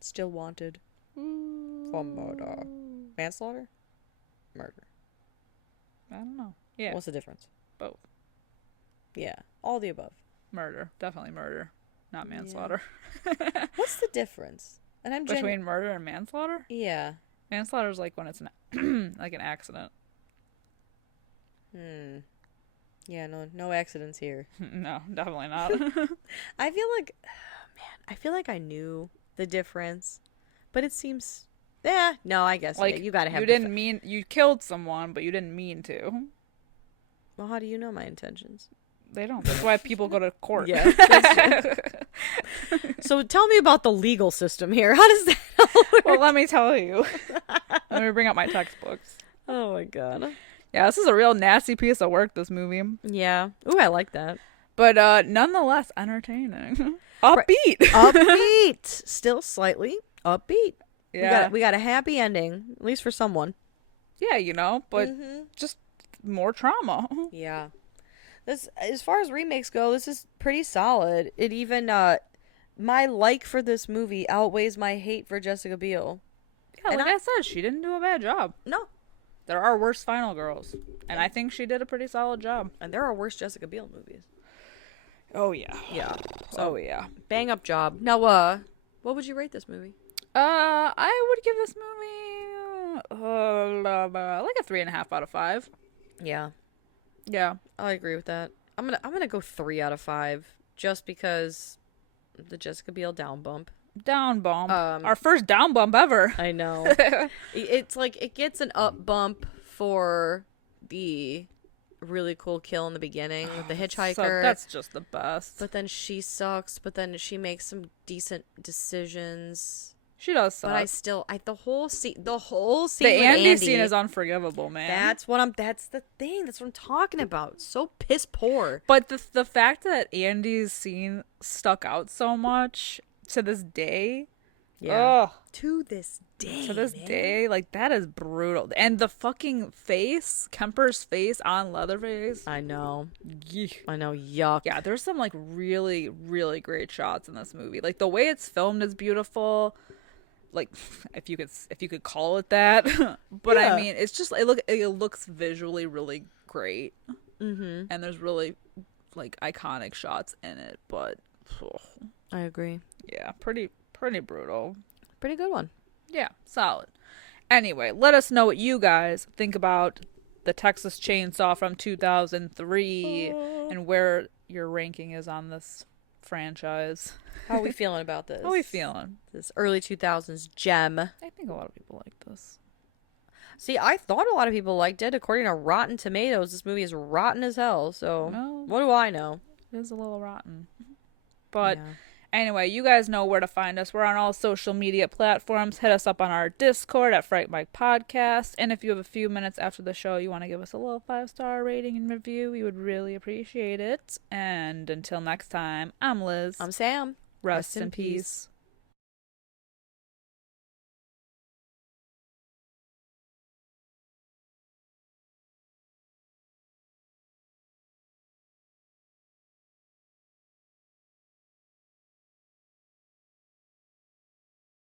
Still wanted for murder. Manslaughter? Murder. I don't know. Yeah. What's the difference? Both. Yeah. All the above. Murder. Definitely murder. Not manslaughter. Yeah. What's the difference? And I'm between murder and manslaughter? Yeah. Manslaughter is like when it's an like an accident. Yeah, no accidents here. No, definitely not. I feel like I knew the difference, but it seems, no, I guess like you gotta have. You didn't mean you killed someone, but you didn't mean to. Well, how do you know my intentions? They don't. That's why people go to court. Yeah. That's true. So tell me about the legal system here. How does that all work? Well, let me tell you. Let me bring out my textbooks. Oh my god. Yeah, this is a real nasty piece of work, this movie. Yeah. Ooh, I like that. But nonetheless entertaining. Upbeat. Upbeat. Still slightly upbeat. Yeah. We got a happy ending, at least for someone. Yeah, you know, but just more trauma. Yeah. This, as far as remakes go, this is pretty solid. It even my like for this movie outweighs my hate for Jessica Biel. Yeah, like I said, she didn't do a bad job. No. There are worse final girls, and I think she did a pretty solid job. And there are worse Jessica Biel movies. Oh yeah. Yeah. So yeah. Bang up job. Now, what would you rate this movie? I would give this movie like a 3.5 out of 5. Yeah. Yeah. I agree with that. I'm gonna go 3 out of 5 just because the Jessica Biel down bump. Down bump. Our first down bump ever. I know. It's like it gets an up bump for the really cool kill in the beginning with the hitchhiker. So that's just the best. But then she sucks. But then she makes some decent decisions. She does suck. But the whole scene. The with Andy scene is unforgivable, man. That's the thing. That's what I'm talking about. So piss poor. But the fact that Andy's scene stuck out so much to this day. Yeah. Ugh. To this day, like that is brutal. And the fucking face, Kemper's face on Leatherface. I know. Yeesh. I know. Yuck. Yeah, there's some like really, really great shots in this movie. Like the way it's filmed is beautiful. Like if you could call it that. But yeah. I mean, it's just it looks visually really great. Mm-hmm. And there's really like iconic shots in it. But I agree. Yeah, pretty brutal. Pretty good one. Yeah, solid. Anyway, let us know what you guys think about the Texas Chainsaw from 2003 and where your ranking is on this franchise. How are we feeling about this? How are we feeling? This early 2000s gem. I think a lot of people like this. See, I thought a lot of people liked it. According to Rotten Tomatoes, this movie is rotten as hell. So, what do I know? It is a little rotten. But... yeah. Anyway, you guys know where to find us. We're on all social media platforms. Hit us up on our Discord at Fright Mic Podcast. And if you have a few minutes after the show, you want to give us a little 5-star rating and review, we would really appreciate it. And until next time, I'm Liz. I'm Sam. Rest in peace.